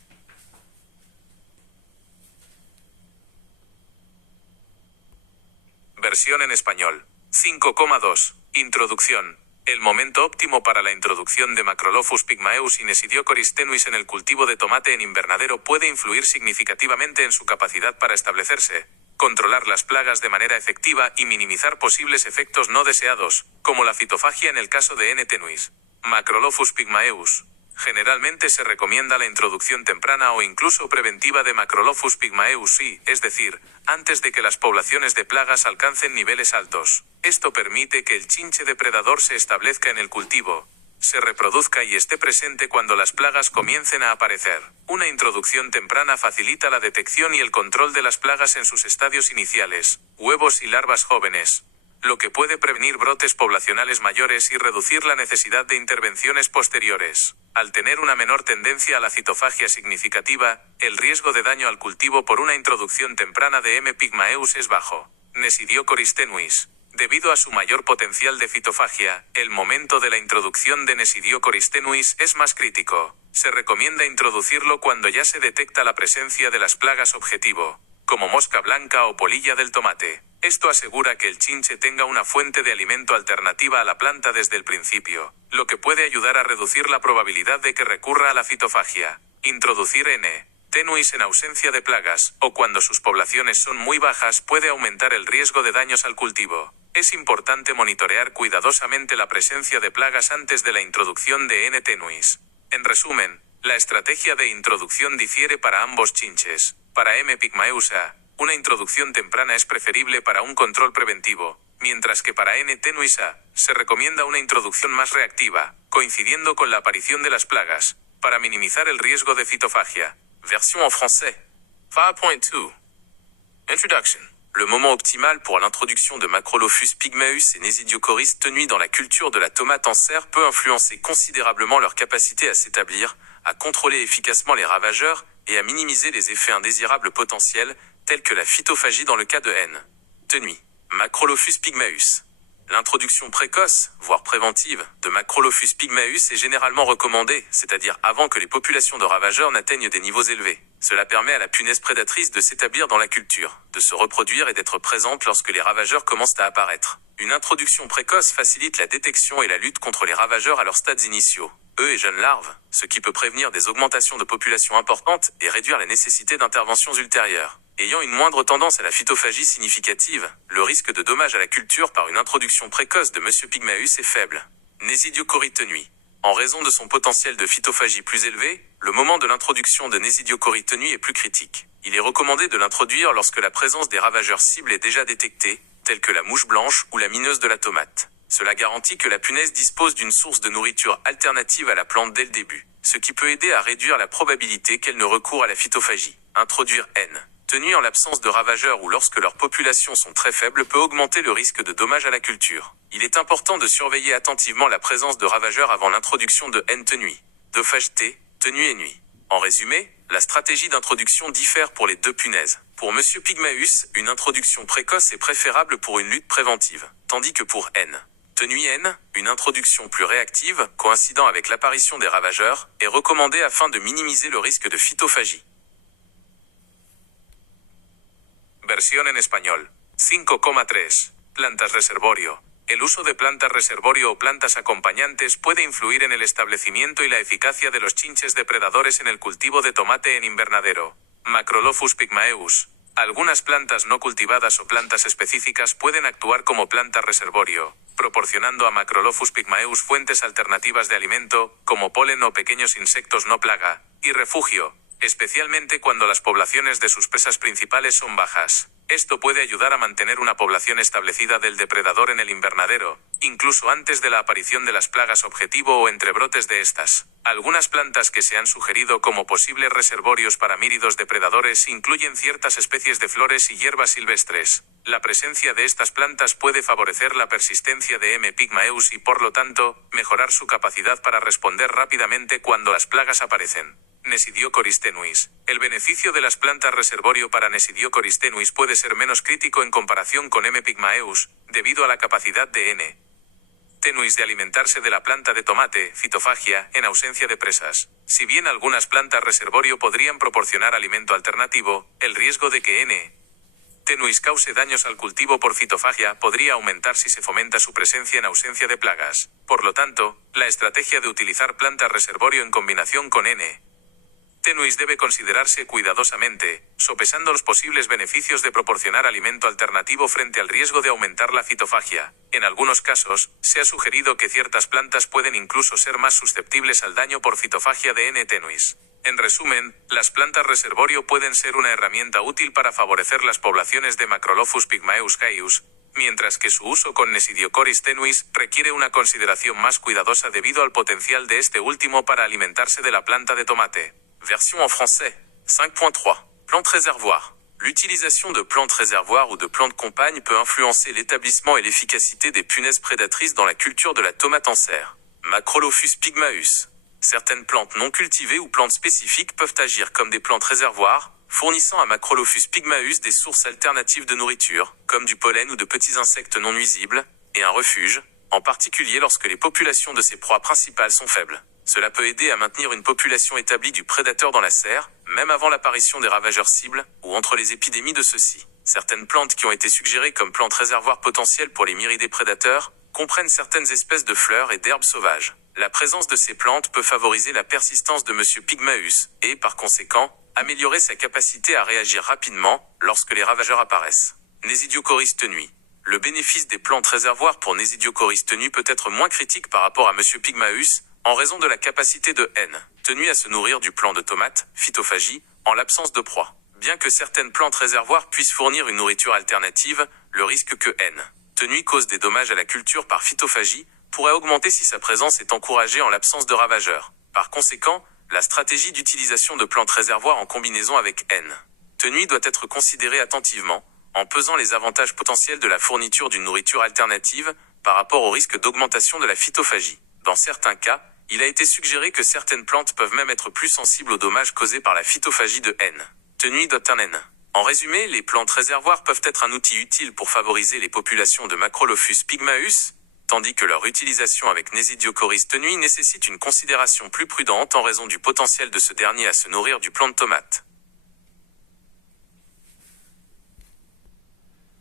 Versión en español. 5,2. Introducción. El momento óptimo para la introducción de Macrolophus pygmaeus y Nesidiocoris tenuis en el cultivo de tomate en invernadero puede influir significativamente en su capacidad para establecerse, controlar las plagas de manera efectiva y minimizar posibles efectos no deseados, como la fitofagia en el caso de N. tenuis. Macrolophus pygmaeus. Generalmente se recomienda la introducción temprana o incluso preventiva de Macrolophus pygmaeus es decir, antes de que las poblaciones de plagas alcancen niveles altos. Esto permite que el chinche depredador se establezca en el cultivo, se reproduzca y esté presente cuando las plagas comiencen a aparecer. Una introducción temprana facilita la detección y el control de las plagas en sus estadios iniciales, huevos y larvas jóvenes, lo que puede prevenir brotes poblacionales mayores y reducir la necesidad de intervenciones posteriores. Al tener una menor tendencia a la citofagia significativa, el riesgo de daño al cultivo por una introducción temprana de M. pygmaeus es bajo. Nesidiocoris tenuis. Debido a su mayor potencial de fitofagia, el momento de la introducción de Nesidiocoris tenuis es más crítico. Se recomienda introducirlo cuando ya se detecta la presencia de las plagas objetivo, como mosca blanca o polilla del tomate. Esto asegura que el chinche tenga una fuente de alimento alternativa a la planta desde el principio, lo que puede ayudar a reducir la probabilidad de que recurra a la fitofagia. Introducir N. tenuis en ausencia de plagas, o cuando sus poblaciones son muy bajas, puede aumentar el riesgo de daños al cultivo. Es importante monitorear cuidadosamente la presencia de plagas antes de la introducción de N. tenuis. En resumen, la estrategia de introducción difiere para ambos chinches. Para M. pygmaeusa, una introducción temprana es preferible para un control preventivo, mientras que para N. tenuisa, se recomienda una introducción más reactiva, coincidiendo con la aparición de las plagas, para minimizar el riesgo de fitofagia. Version en français. 5.2. Introduction. Le moment optimal pour l'introduction de Macrolophus pygmaeus et Nesidiocoris tenuis dans la culture de la tomate en serre peut influencer considérablement leur capacité à s'établir, à contrôler efficacement les ravageurs et à minimiser les effets indésirables potentiels, tels que la phytophagie dans le cas de N. Tenuis. Macrolophus pygmaeus. L'introduction précoce, voire préventive, de Macrolophus pygmaeus est généralement recommandée, c'est-à-dire avant que les populations de ravageurs n'atteignent des niveaux élevés. Cela permet à la punaise prédatrice de s'établir dans la culture, de se reproduire et d'être présente lorsque les ravageurs commencent à apparaître. Une introduction précoce facilite la détection et la lutte contre les ravageurs à leurs stades initiaux, œufs et jeunes larves, ce qui peut prévenir des augmentations de population importantes et réduire la nécessité d'interventions ultérieures. Ayant une moindre tendance à la phytophagie significative, le risque de dommage à la culture par une introduction précoce de M. pygmaeus est faible. Nesidiocoris tenuis. En raison de son potentiel de phytophagie plus élevé, le moment de l'introduction de Nesidiocoris tenuis est plus critique. Il est recommandé de l'introduire lorsque la présence des ravageurs cibles est déjà détectée, tels que la mouche blanche ou la mineuse de la tomate. Cela garantit que la punaise dispose d'une source de nourriture alternative à la plante dès le début, ce qui peut aider à réduire la probabilité qu'elle ne recourt à la phytophagie. Introduire N. Tenuis en l'absence de ravageurs ou lorsque leurs populations sont très faibles peut augmenter le risque de dommage à la culture. Il est important de surveiller attentivement la présence de ravageurs avant l'introduction de N tenuis. Dophage T, tenue et nuit. En résumé, la stratégie d'introduction diffère pour les deux punaises. Pour M. pygmaeus, une introduction précoce est préférable pour une lutte préventive, tandis que pour N. Tenue N, une introduction plus réactive, coïncidant avec l'apparition des ravageurs, est recommandée afin de minimiser le risque de phytophagie. Versión en español. 5,3. Plantas reservorio. El uso de plantas reservorio o plantas acompañantes puede influir en el establecimiento y la eficacia de los chinches depredadores en el cultivo de tomate en invernadero. Macrolophus pygmaeus. Algunas plantas no cultivadas o plantas específicas pueden actuar como plantas reservorio, proporcionando a Macrolophus pygmaeus fuentes alternativas de alimento, como polen o pequeños insectos no plaga, y refugio, especialmente cuando las poblaciones de sus presas principales son bajas. Esto puede ayudar a mantener una población establecida del depredador en el invernadero, incluso antes de la aparición de las plagas objetivo o entre brotes de estas. Algunas plantas que se han sugerido como posibles reservorios para míridos depredadores incluyen ciertas especies de flores y hierbas silvestres. La presencia de estas plantas puede favorecer la persistencia de M. pygmaeus y por lo tanto, mejorar su capacidad para responder rápidamente cuando las plagas aparecen. Nesidiocoris tenuis. El beneficio de las plantas reservorio para Nesidiocoris tenuis puede ser menos crítico en comparación con M. pygmaeus, debido a la capacidad de N. tenuis de alimentarse de la planta de tomate, fitofagia, en ausencia de presas. Si bien algunas plantas reservorio podrían proporcionar alimento alternativo, el riesgo de que N. tenuis cause daños al cultivo por fitofagia podría aumentar si se fomenta su presencia en ausencia de plagas. Por lo tanto, la estrategia de utilizar plantas reservorio en combinación con N. tenuis debe considerarse cuidadosamente, sopesando los posibles beneficios de proporcionar alimento alternativo frente al riesgo de aumentar la fitofagia. En algunos casos, se ha sugerido que ciertas plantas pueden incluso ser más susceptibles al daño por fitofagia de N. tenuis. En resumen, las plantas reservorio pueden ser una herramienta útil para favorecer las poblaciones de Macrolophus pygmaeus gaius, mientras que su uso con Nesidiocoris tenuis requiere una consideración más cuidadosa debido al potencial de este último para alimentarse de la planta de tomate. Version en français. 5.3. Plantes réservoirs. L'utilisation de plantes réservoirs ou de plantes compagnes peut influencer l'établissement et l'efficacité des punaises prédatrices dans la culture de la tomate en serre. Macrolophus pygmaeus. Certaines plantes non cultivées ou plantes spécifiques peuvent agir comme des plantes réservoirs, fournissant à Macrolophus pygmaeus des sources alternatives de nourriture, comme du pollen ou de petits insectes non nuisibles, et un refuge, en particulier lorsque les populations de ses proies principales sont faibles. Cela peut aider à maintenir une population établie du prédateur dans la serre, même avant l'apparition des ravageurs cibles, ou entre les épidémies de ceux-ci. Certaines plantes qui ont été suggérées comme plantes réservoirs potentielles pour les myridés prédateurs, comprennent certaines espèces de fleurs et d'herbes sauvages. La présence de ces plantes peut favoriser la persistance de M. pygmaeus, et, par conséquent, améliorer sa capacité à réagir rapidement lorsque les ravageurs apparaissent. Nesidiocoris tenui. Le bénéfice des plantes réservoirs pour Nesidiocoris tenui peut être moins critique par rapport à M. pygmaeus, en raison de la capacité de N. tenui à se nourrir du plant de tomate, phytophagie, en l'absence de proie. Bien que certaines plantes réservoirs puissent fournir une nourriture alternative, le risque que N. tenui cause des dommages à la culture par phytophagie pourrait augmenter si sa présence est encouragée en l'absence de ravageurs. Par conséquent, la stratégie d'utilisation de plantes réservoirs en combinaison avec N. tenui doit être considérée attentivement, en pesant les avantages potentiels de la fourniture d'une nourriture alternative par rapport au risque d'augmentation de la phytophagie. Dans certains cas, il a été suggéré que certaines plantes peuvent même être plus sensibles aux dommages causés par la phytophagie de N. tenui N. En résumé, les plantes réservoirs peuvent être un outil utile pour favoriser les populations de Macrolophus pygmaeus, tandis que leur utilisation avec Nesidiocoris tenui nécessite une considération plus prudente en raison du potentiel de ce dernier à se nourrir du plant de tomate.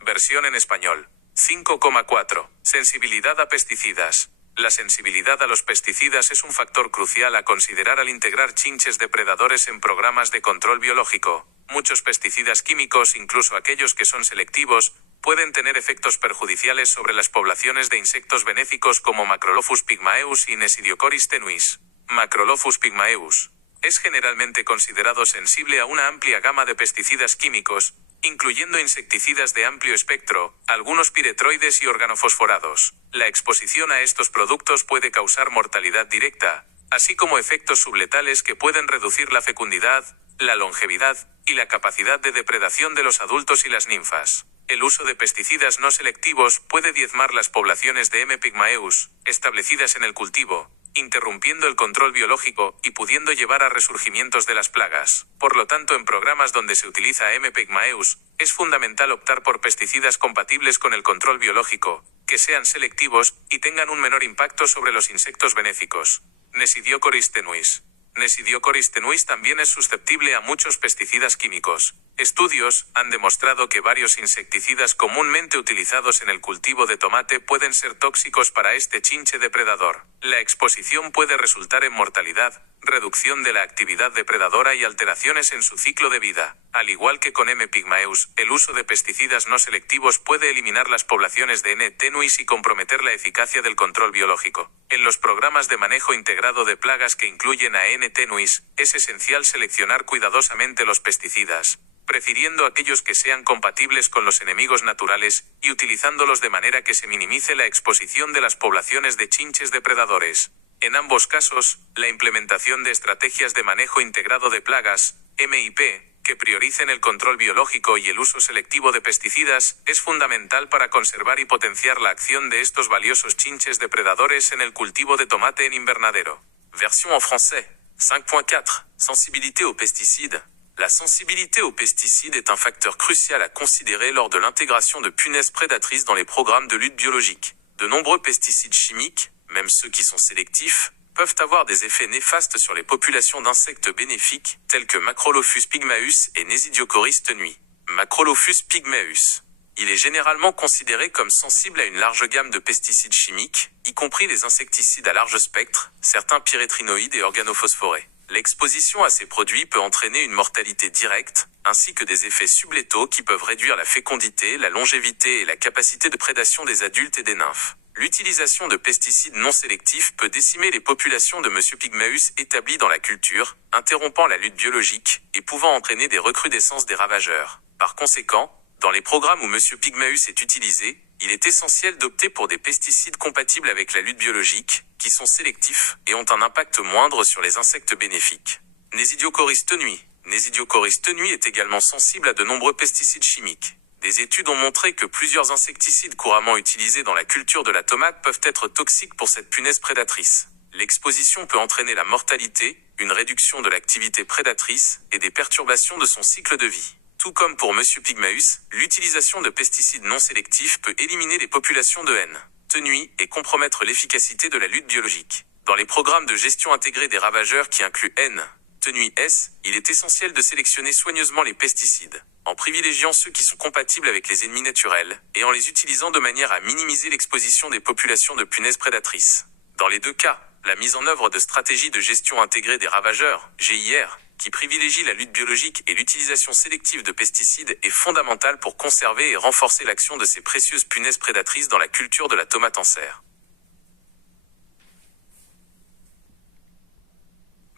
Versión en español. 5,4. Sensibilidad a pesticidas. La sensibilidad a los pesticidas es un factor crucial a considerar al integrar chinches depredadores en programas de control biológico. Muchos pesticidas químicos, incluso aquellos que son selectivos, pueden tener efectos perjudiciales sobre las poblaciones de insectos benéficos como Macrolophus pygmaeus y Nesidiocoris tenuis. Macrolophus pygmaeus es generalmente considerado sensible a una amplia gama de pesticidas químicos, incluyendo insecticidas de amplio espectro, algunos piretroides y organofosforados. La exposición a estos productos puede causar mortalidad directa, así como efectos subletales que pueden reducir la fecundidad, la longevidad y la capacidad de depredación de los adultos y las ninfas. El uso de pesticidas no selectivos puede diezmar las poblaciones de M. pygmaeus, establecidas en el cultivo, interrumpiendo el control biológico y pudiendo llevar a resurgimientos de las plagas. Por lo tanto, en programas donde se utiliza M. pygmaeus, es fundamental optar por pesticidas compatibles con el control biológico, que sean selectivos y tengan un menor impacto sobre los insectos benéficos. Nesidiocoris tenuis. Nesidiocoris tenuis también es susceptible a muchos pesticidas químicos. Estudios han demostrado que varios insecticidas comúnmente utilizados en el cultivo de tomate pueden ser tóxicos para este chinche depredador. La exposición puede resultar en mortalidad, reducción de la actividad depredadora y alteraciones en su ciclo de vida. Al igual que con M. pygmaeus, el uso de pesticidas no selectivos puede eliminar las poblaciones de N. tenuis y comprometer la eficacia del control biológico. En los programas de manejo integrado de plagas que incluyen a N. tenuis, es esencial seleccionar cuidadosamente los pesticidas, prefiriendo aquellos que sean compatibles con los enemigos naturales y utilizándolos de manera que se minimice la exposición de las poblaciones de chinches depredadores. En ambos casos, la implementación de estrategias de manejo integrado de plagas, MIP, que prioricen el control biológico y el uso selectivo de pesticidas, es fundamental para conservar y potenciar la acción de estos valiosos chinches depredadores en el cultivo de tomate en invernadero. Version en français. 5.4. Sensibilité aux pesticides. La sensibilité aux pesticides est un facteur crucial à considérer lors de l'intégration de punaises prédatrices dans les programmes de lutte biologique. De nombreux pesticides chimiques, même ceux qui sont sélectifs, peuvent avoir des effets néfastes sur les populations d'insectes bénéfiques, tels que Macrolophus pygmaeus et Nesidiocoris tenui. Macrolophus pygmaeus. Il est généralement considéré comme sensible à une large gamme de pesticides chimiques, y compris les insecticides à large spectre, certains pyrétrinoïdes et organophosphorés. L'exposition à ces produits peut entraîner une mortalité directe, ainsi que des effets sublétaux qui peuvent réduire la fécondité, la longévité et la capacité de prédation des adultes et des nymphes. L'utilisation de pesticides non sélectifs peut décimer les populations de M. pygmaeus établies dans la culture, interrompant la lutte biologique et pouvant entraîner des recrudescences des ravageurs. Par conséquent, dans les programmes où M. pygmaeus est utilisé, il est essentiel d'opter pour des pesticides compatibles avec la lutte biologique, qui sont sélectifs et ont un impact moindre sur les insectes bénéfiques. Nesidiocoris tenui. Nesidiocoris tenui est également sensible à de nombreux pesticides chimiques. Des études ont montré que plusieurs insecticides couramment utilisés dans la culture de la tomate peuvent être toxiques pour cette punaise prédatrice. L'exposition peut entraîner la mortalité, une réduction de l'activité prédatrice et des perturbations de son cycle de vie. Tout comme pour M. pygmaeus, l'utilisation de pesticides non sélectifs peut éliminer les populations de N. tenui et compromettre l'efficacité de la lutte biologique. Dans les programmes de gestion intégrée des ravageurs qui incluent N. tenui S, il est essentiel de sélectionner soigneusement les pesticides, en privilégiant ceux qui sont compatibles avec les ennemis naturels, et en les utilisant de manière à minimiser l'exposition des populations de punaises prédatrices. Dans les deux cas, la mise en œuvre de stratégies de gestion intégrée des ravageurs, GIR, qui privilégie la lutte biologique et l'utilisation sélective de pesticides est fondamentale pour conserver et renforcer l'action de ces précieuses punaises prédatrices dans la culture de la tomate en serre.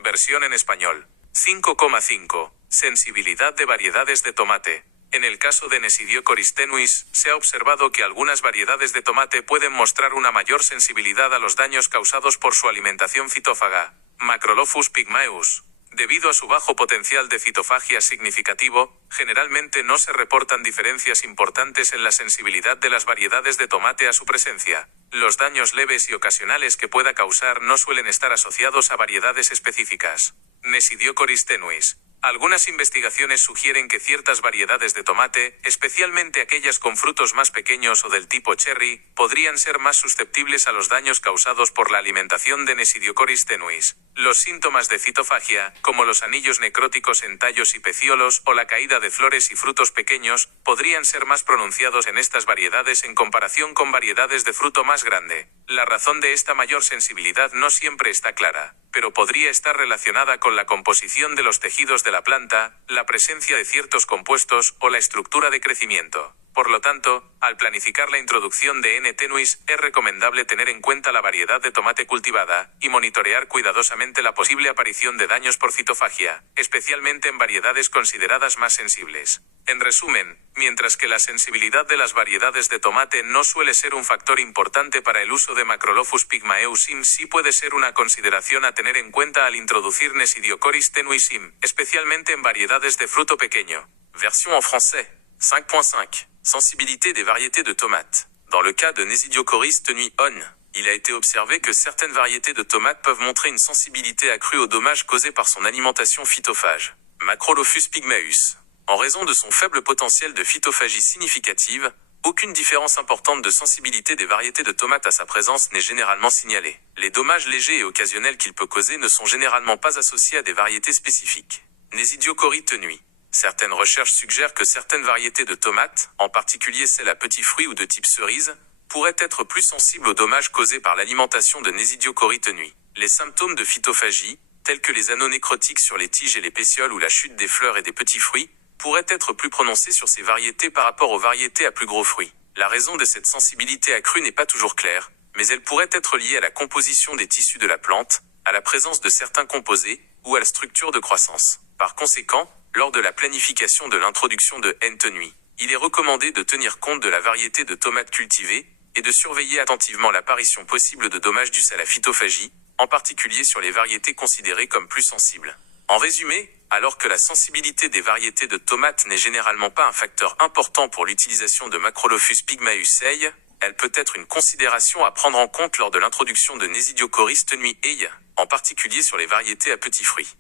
Versión en español. 5,5. Sensibilidad de variedades de tomate. En el caso de Nesidiocoris tenuis, se ha observado que algunas variedades de tomate pueden mostrar una mayor sensibilidad a los daños causados por su alimentación fitófaga. Macrolophus pygmaeus. Debido a su bajo potencial de citofagia significativo, generalmente no se reportan diferencias importantes en la sensibilidad de las variedades de tomate a su presencia. Los daños leves y ocasionales que pueda causar no suelen estar asociados a variedades específicas. Nesidiocoris tenuis. Algunas investigaciones sugieren que ciertas variedades de tomate, especialmente aquellas con frutos más pequeños o del tipo cherry, podrían ser más susceptibles a los daños causados por la alimentación de Nesidiocoris tenuis. Los síntomas de citofagia, como los anillos necróticos en tallos y pecíolos o la caída de flores y frutos pequeños, podrían ser más pronunciados en estas variedades en comparación con variedades de fruto más grande. La razón de esta mayor sensibilidad no siempre está clara, pero podría estar relacionada con la composición de los tejidos de la planta, la presencia de ciertos compuestos o la estructura de crecimiento. Por lo tanto, al planificar la introducción de N. tenuis, es recomendable tener en cuenta la variedad de tomate cultivada y monitorear cuidadosamente la posible aparición de daños por citofagia, especialmente en variedades consideradas más sensibles. En resumen, mientras que la sensibilidad de las variedades de tomate no suele ser un factor importante para el uso de Macrolophus pygmaeus sim, sí puede ser una consideración a tener en cuenta al introducir Nesidiocoris tenuis sim, especialmente en variedades de fruto pequeño. Version en français. 5.5. Sensibilité des variétés de tomates. Dans le cas de Nesidiocoris tenui on, il a été observé que certaines variétés de tomates peuvent montrer une sensibilité accrue aux dommages causés par son alimentation phytophage. Macrolophus pygmaeus. En raison de son faible potentiel de phytophagie significative, aucune différence importante de sensibilité des variétés de tomates à sa présence n'est généralement signalée. Les dommages légers et occasionnels qu'il peut causer ne sont généralement pas associés à des variétés spécifiques. Nesidiocoris tenui. Certaines recherches suggèrent que certaines variétés de tomates, en particulier celles à petits fruits ou de type cerise, pourraient être plus sensibles aux dommages causés par l'alimentation de Nesidiocoris tenui. Les symptômes de phytophagie, tels que les anneaux nécrotiques sur les tiges et les pétioles ou la chute des fleurs et des petits fruits, pourraient être plus prononcés sur ces variétés par rapport aux variétés à plus gros fruits. La raison de cette sensibilité accrue n'est pas toujours claire, mais elle pourrait être liée à la composition des tissus de la plante, à la présence de certains composés, ou à la structure de croissance. Par conséquent, lors de la planification de l'introduction de N. tenui, il est recommandé de tenir compte de la variété de tomates cultivées et de surveiller attentivement l'apparition possible de dommages dus à la phytophagie, en particulier sur les variétés considérées comme plus sensibles. En résumé, alors que la sensibilité des variétés de tomates n'est généralement pas un facteur important pour l'utilisation de Macrolophus pygmaeus ei, elle peut être une considération à prendre en compte lors de l'introduction de Nesidiocoris tenui ei, en particulier sur les variétés à petits fruits.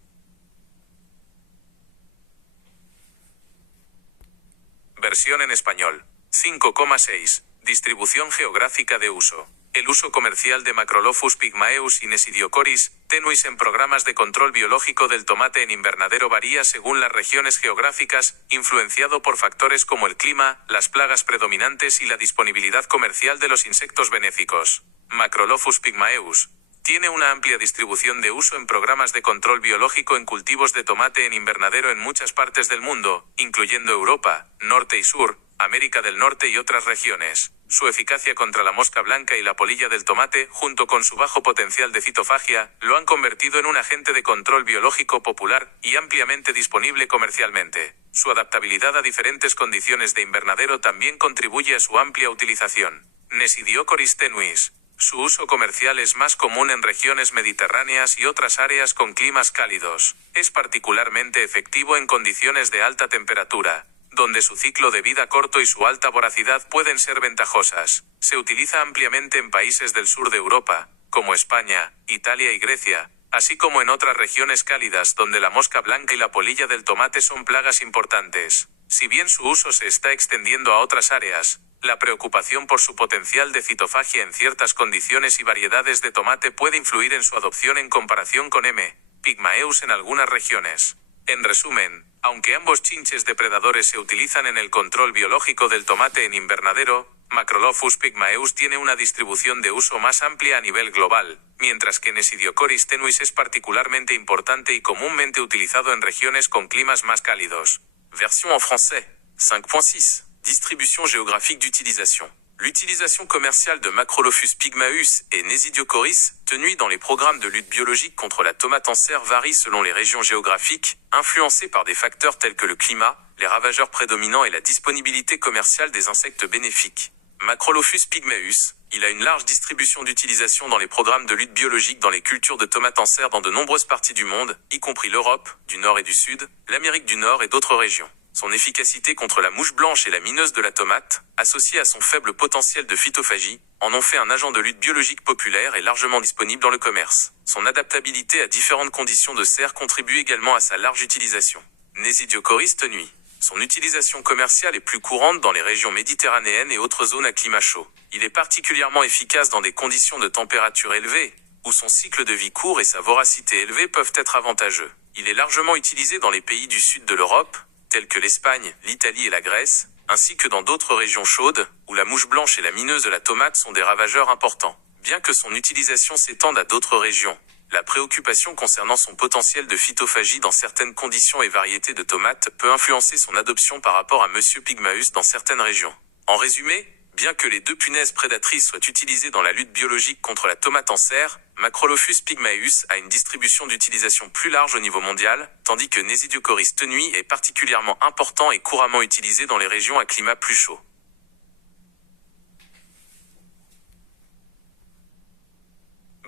Versión en español. 5,6. Distribución geográfica de uso. El uso comercial de Macrolophus pygmaeus y Nesidiocoris tenuis en programas de control biológico del tomate en invernadero varía según las regiones geográficas, influenciado por factores como el clima, las plagas predominantes y la disponibilidad comercial de los insectos benéficos. Macrolophus pygmaeus Tiene una amplia distribución de uso en programas de control biológico en cultivos de tomate en invernadero en muchas partes del mundo, incluyendo Europa, Norte y Sur, América del Norte y otras regiones. Su eficacia contra la mosca blanca y la polilla del tomate, junto con su bajo potencial de citofagia, lo han convertido en un agente de control biológico popular y ampliamente disponible comercialmente. Su adaptabilidad a diferentes condiciones de invernadero también contribuye a su amplia utilización. Nesidiocoris tenuis. Su uso comercial es más común en regiones mediterráneas y otras áreas con climas cálidos. Es particularmente efectivo en condiciones de alta temperatura, donde su ciclo de vida corto y su alta voracidad pueden ser ventajosas. Se utiliza ampliamente en países del sur de Europa, como España, Italia y Grecia, así como en otras regiones cálidas donde la mosca blanca y la polilla del tomate son plagas importantes. Si bien su uso se está extendiendo a otras áreas, la preocupación por su potencial de citofagia en ciertas condiciones y variedades de tomate puede influir en su adopción en comparación con M. pygmaeus en algunas regiones. En resumen, aunque ambos chinches depredadores se utilizan en el control biológico del tomate en invernadero, Macrolophus pygmaeus tiene una distribución de uso más amplia a nivel global, mientras que Nesidiocoris tenuis es particularmente importante y comúnmente utilizado en regiones con climas más cálidos. Version en français. 5.6. Distribution géographique d'utilisation. L'utilisation commerciale de Macrolophus pygmaeus et Nesidiocoris, tenuis dans les programmes de lutte biologique contre la tomate en serre, varie selon les régions géographiques, influencées par des facteurs tels que le climat, les ravageurs prédominants et la disponibilité commerciale des insectes bénéfiques. Macrolophus pygmaeus, il a une large distribution d'utilisation dans les programmes de lutte biologique dans les cultures de tomates en serre dans de nombreuses parties du monde, y compris l'Europe, du Nord et du Sud, l'Amérique du Nord et d'autres régions. Son efficacité contre la mouche blanche et la mineuse de la tomate, associée à son faible potentiel de phytophagie, en ont fait un agent de lutte biologique populaire et largement disponible dans le commerce. Son adaptabilité à différentes conditions de serre contribue également à sa large utilisation. Nesidiocoris tenui. Son utilisation commerciale est plus courante dans les régions méditerranéennes et autres zones à climat chaud. Il est particulièrement efficace dans des conditions de température élevée, où son cycle de vie court et sa voracité élevée peuvent être avantageux. Il est largement utilisé dans les pays du sud de l'Europe, tels que l'Espagne, l'Italie et la Grèce, ainsi que dans d'autres régions chaudes, où la mouche blanche et la mineuse de la tomate sont des ravageurs importants. Bien que son utilisation s'étende à d'autres régions, la préoccupation concernant son potentiel de phytophagie dans certaines conditions et variétés de tomates peut influencer son adoption par rapport à Monsieur pygmaeus dans certaines régions. En résumé, bien que les deux punaises prédatrices soient utilisées dans la lutte biologique contre la tomate en serre, Macrolophus pygmaeus a une distribution d'utilisation plus large au niveau mondial, tandis que Nesidiocoris tenui est particulièrement important et couramment utilisé dans les régions à climat plus chaud.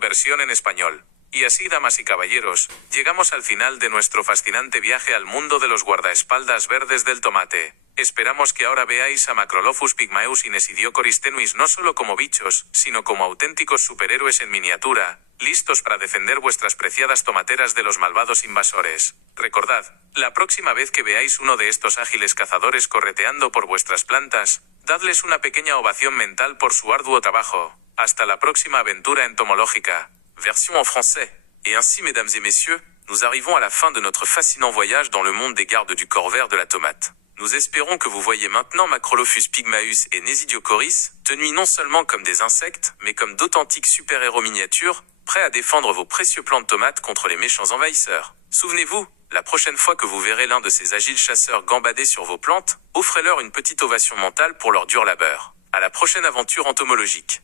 Versión en español. Y así, damas y caballeros, llegamos al final de nuestro fascinante viaje al mundo de los guardaespaldas verdes del tomate. Esperamos que ahora veáis a Macrolophus pygmaeus y Nesidiocoris tenuis no solo como bichos, sino como auténticos superhéroes en miniatura, listos para defender vuestras preciadas tomateras de los malvados invasores. Recordad, la próxima vez que veáis uno de estos ágiles cazadores correteando por vuestras plantas, dadles una pequeña ovación mental por su arduo trabajo. Hasta la próxima aventura entomológica. Version en français. Et ainsi, mesdames et messieurs, nous arrivons à la fin de notre fascinant voyage dans le monde des gardes du corps vert de la tomate. Nous espérons que vous voyez maintenant Macrolophus pygmaeus et Nesidiocoris, tenus non seulement comme des insectes, mais comme d'authentiques super-héros miniatures, prêts à défendre vos précieux plants de tomates contre les méchants envahisseurs. Souvenez-vous, la prochaine fois que vous verrez l'un de ces agiles chasseurs gambader sur vos plantes, offrez-leur une petite ovation mentale pour leur dur labeur. À la prochaine aventure entomologique.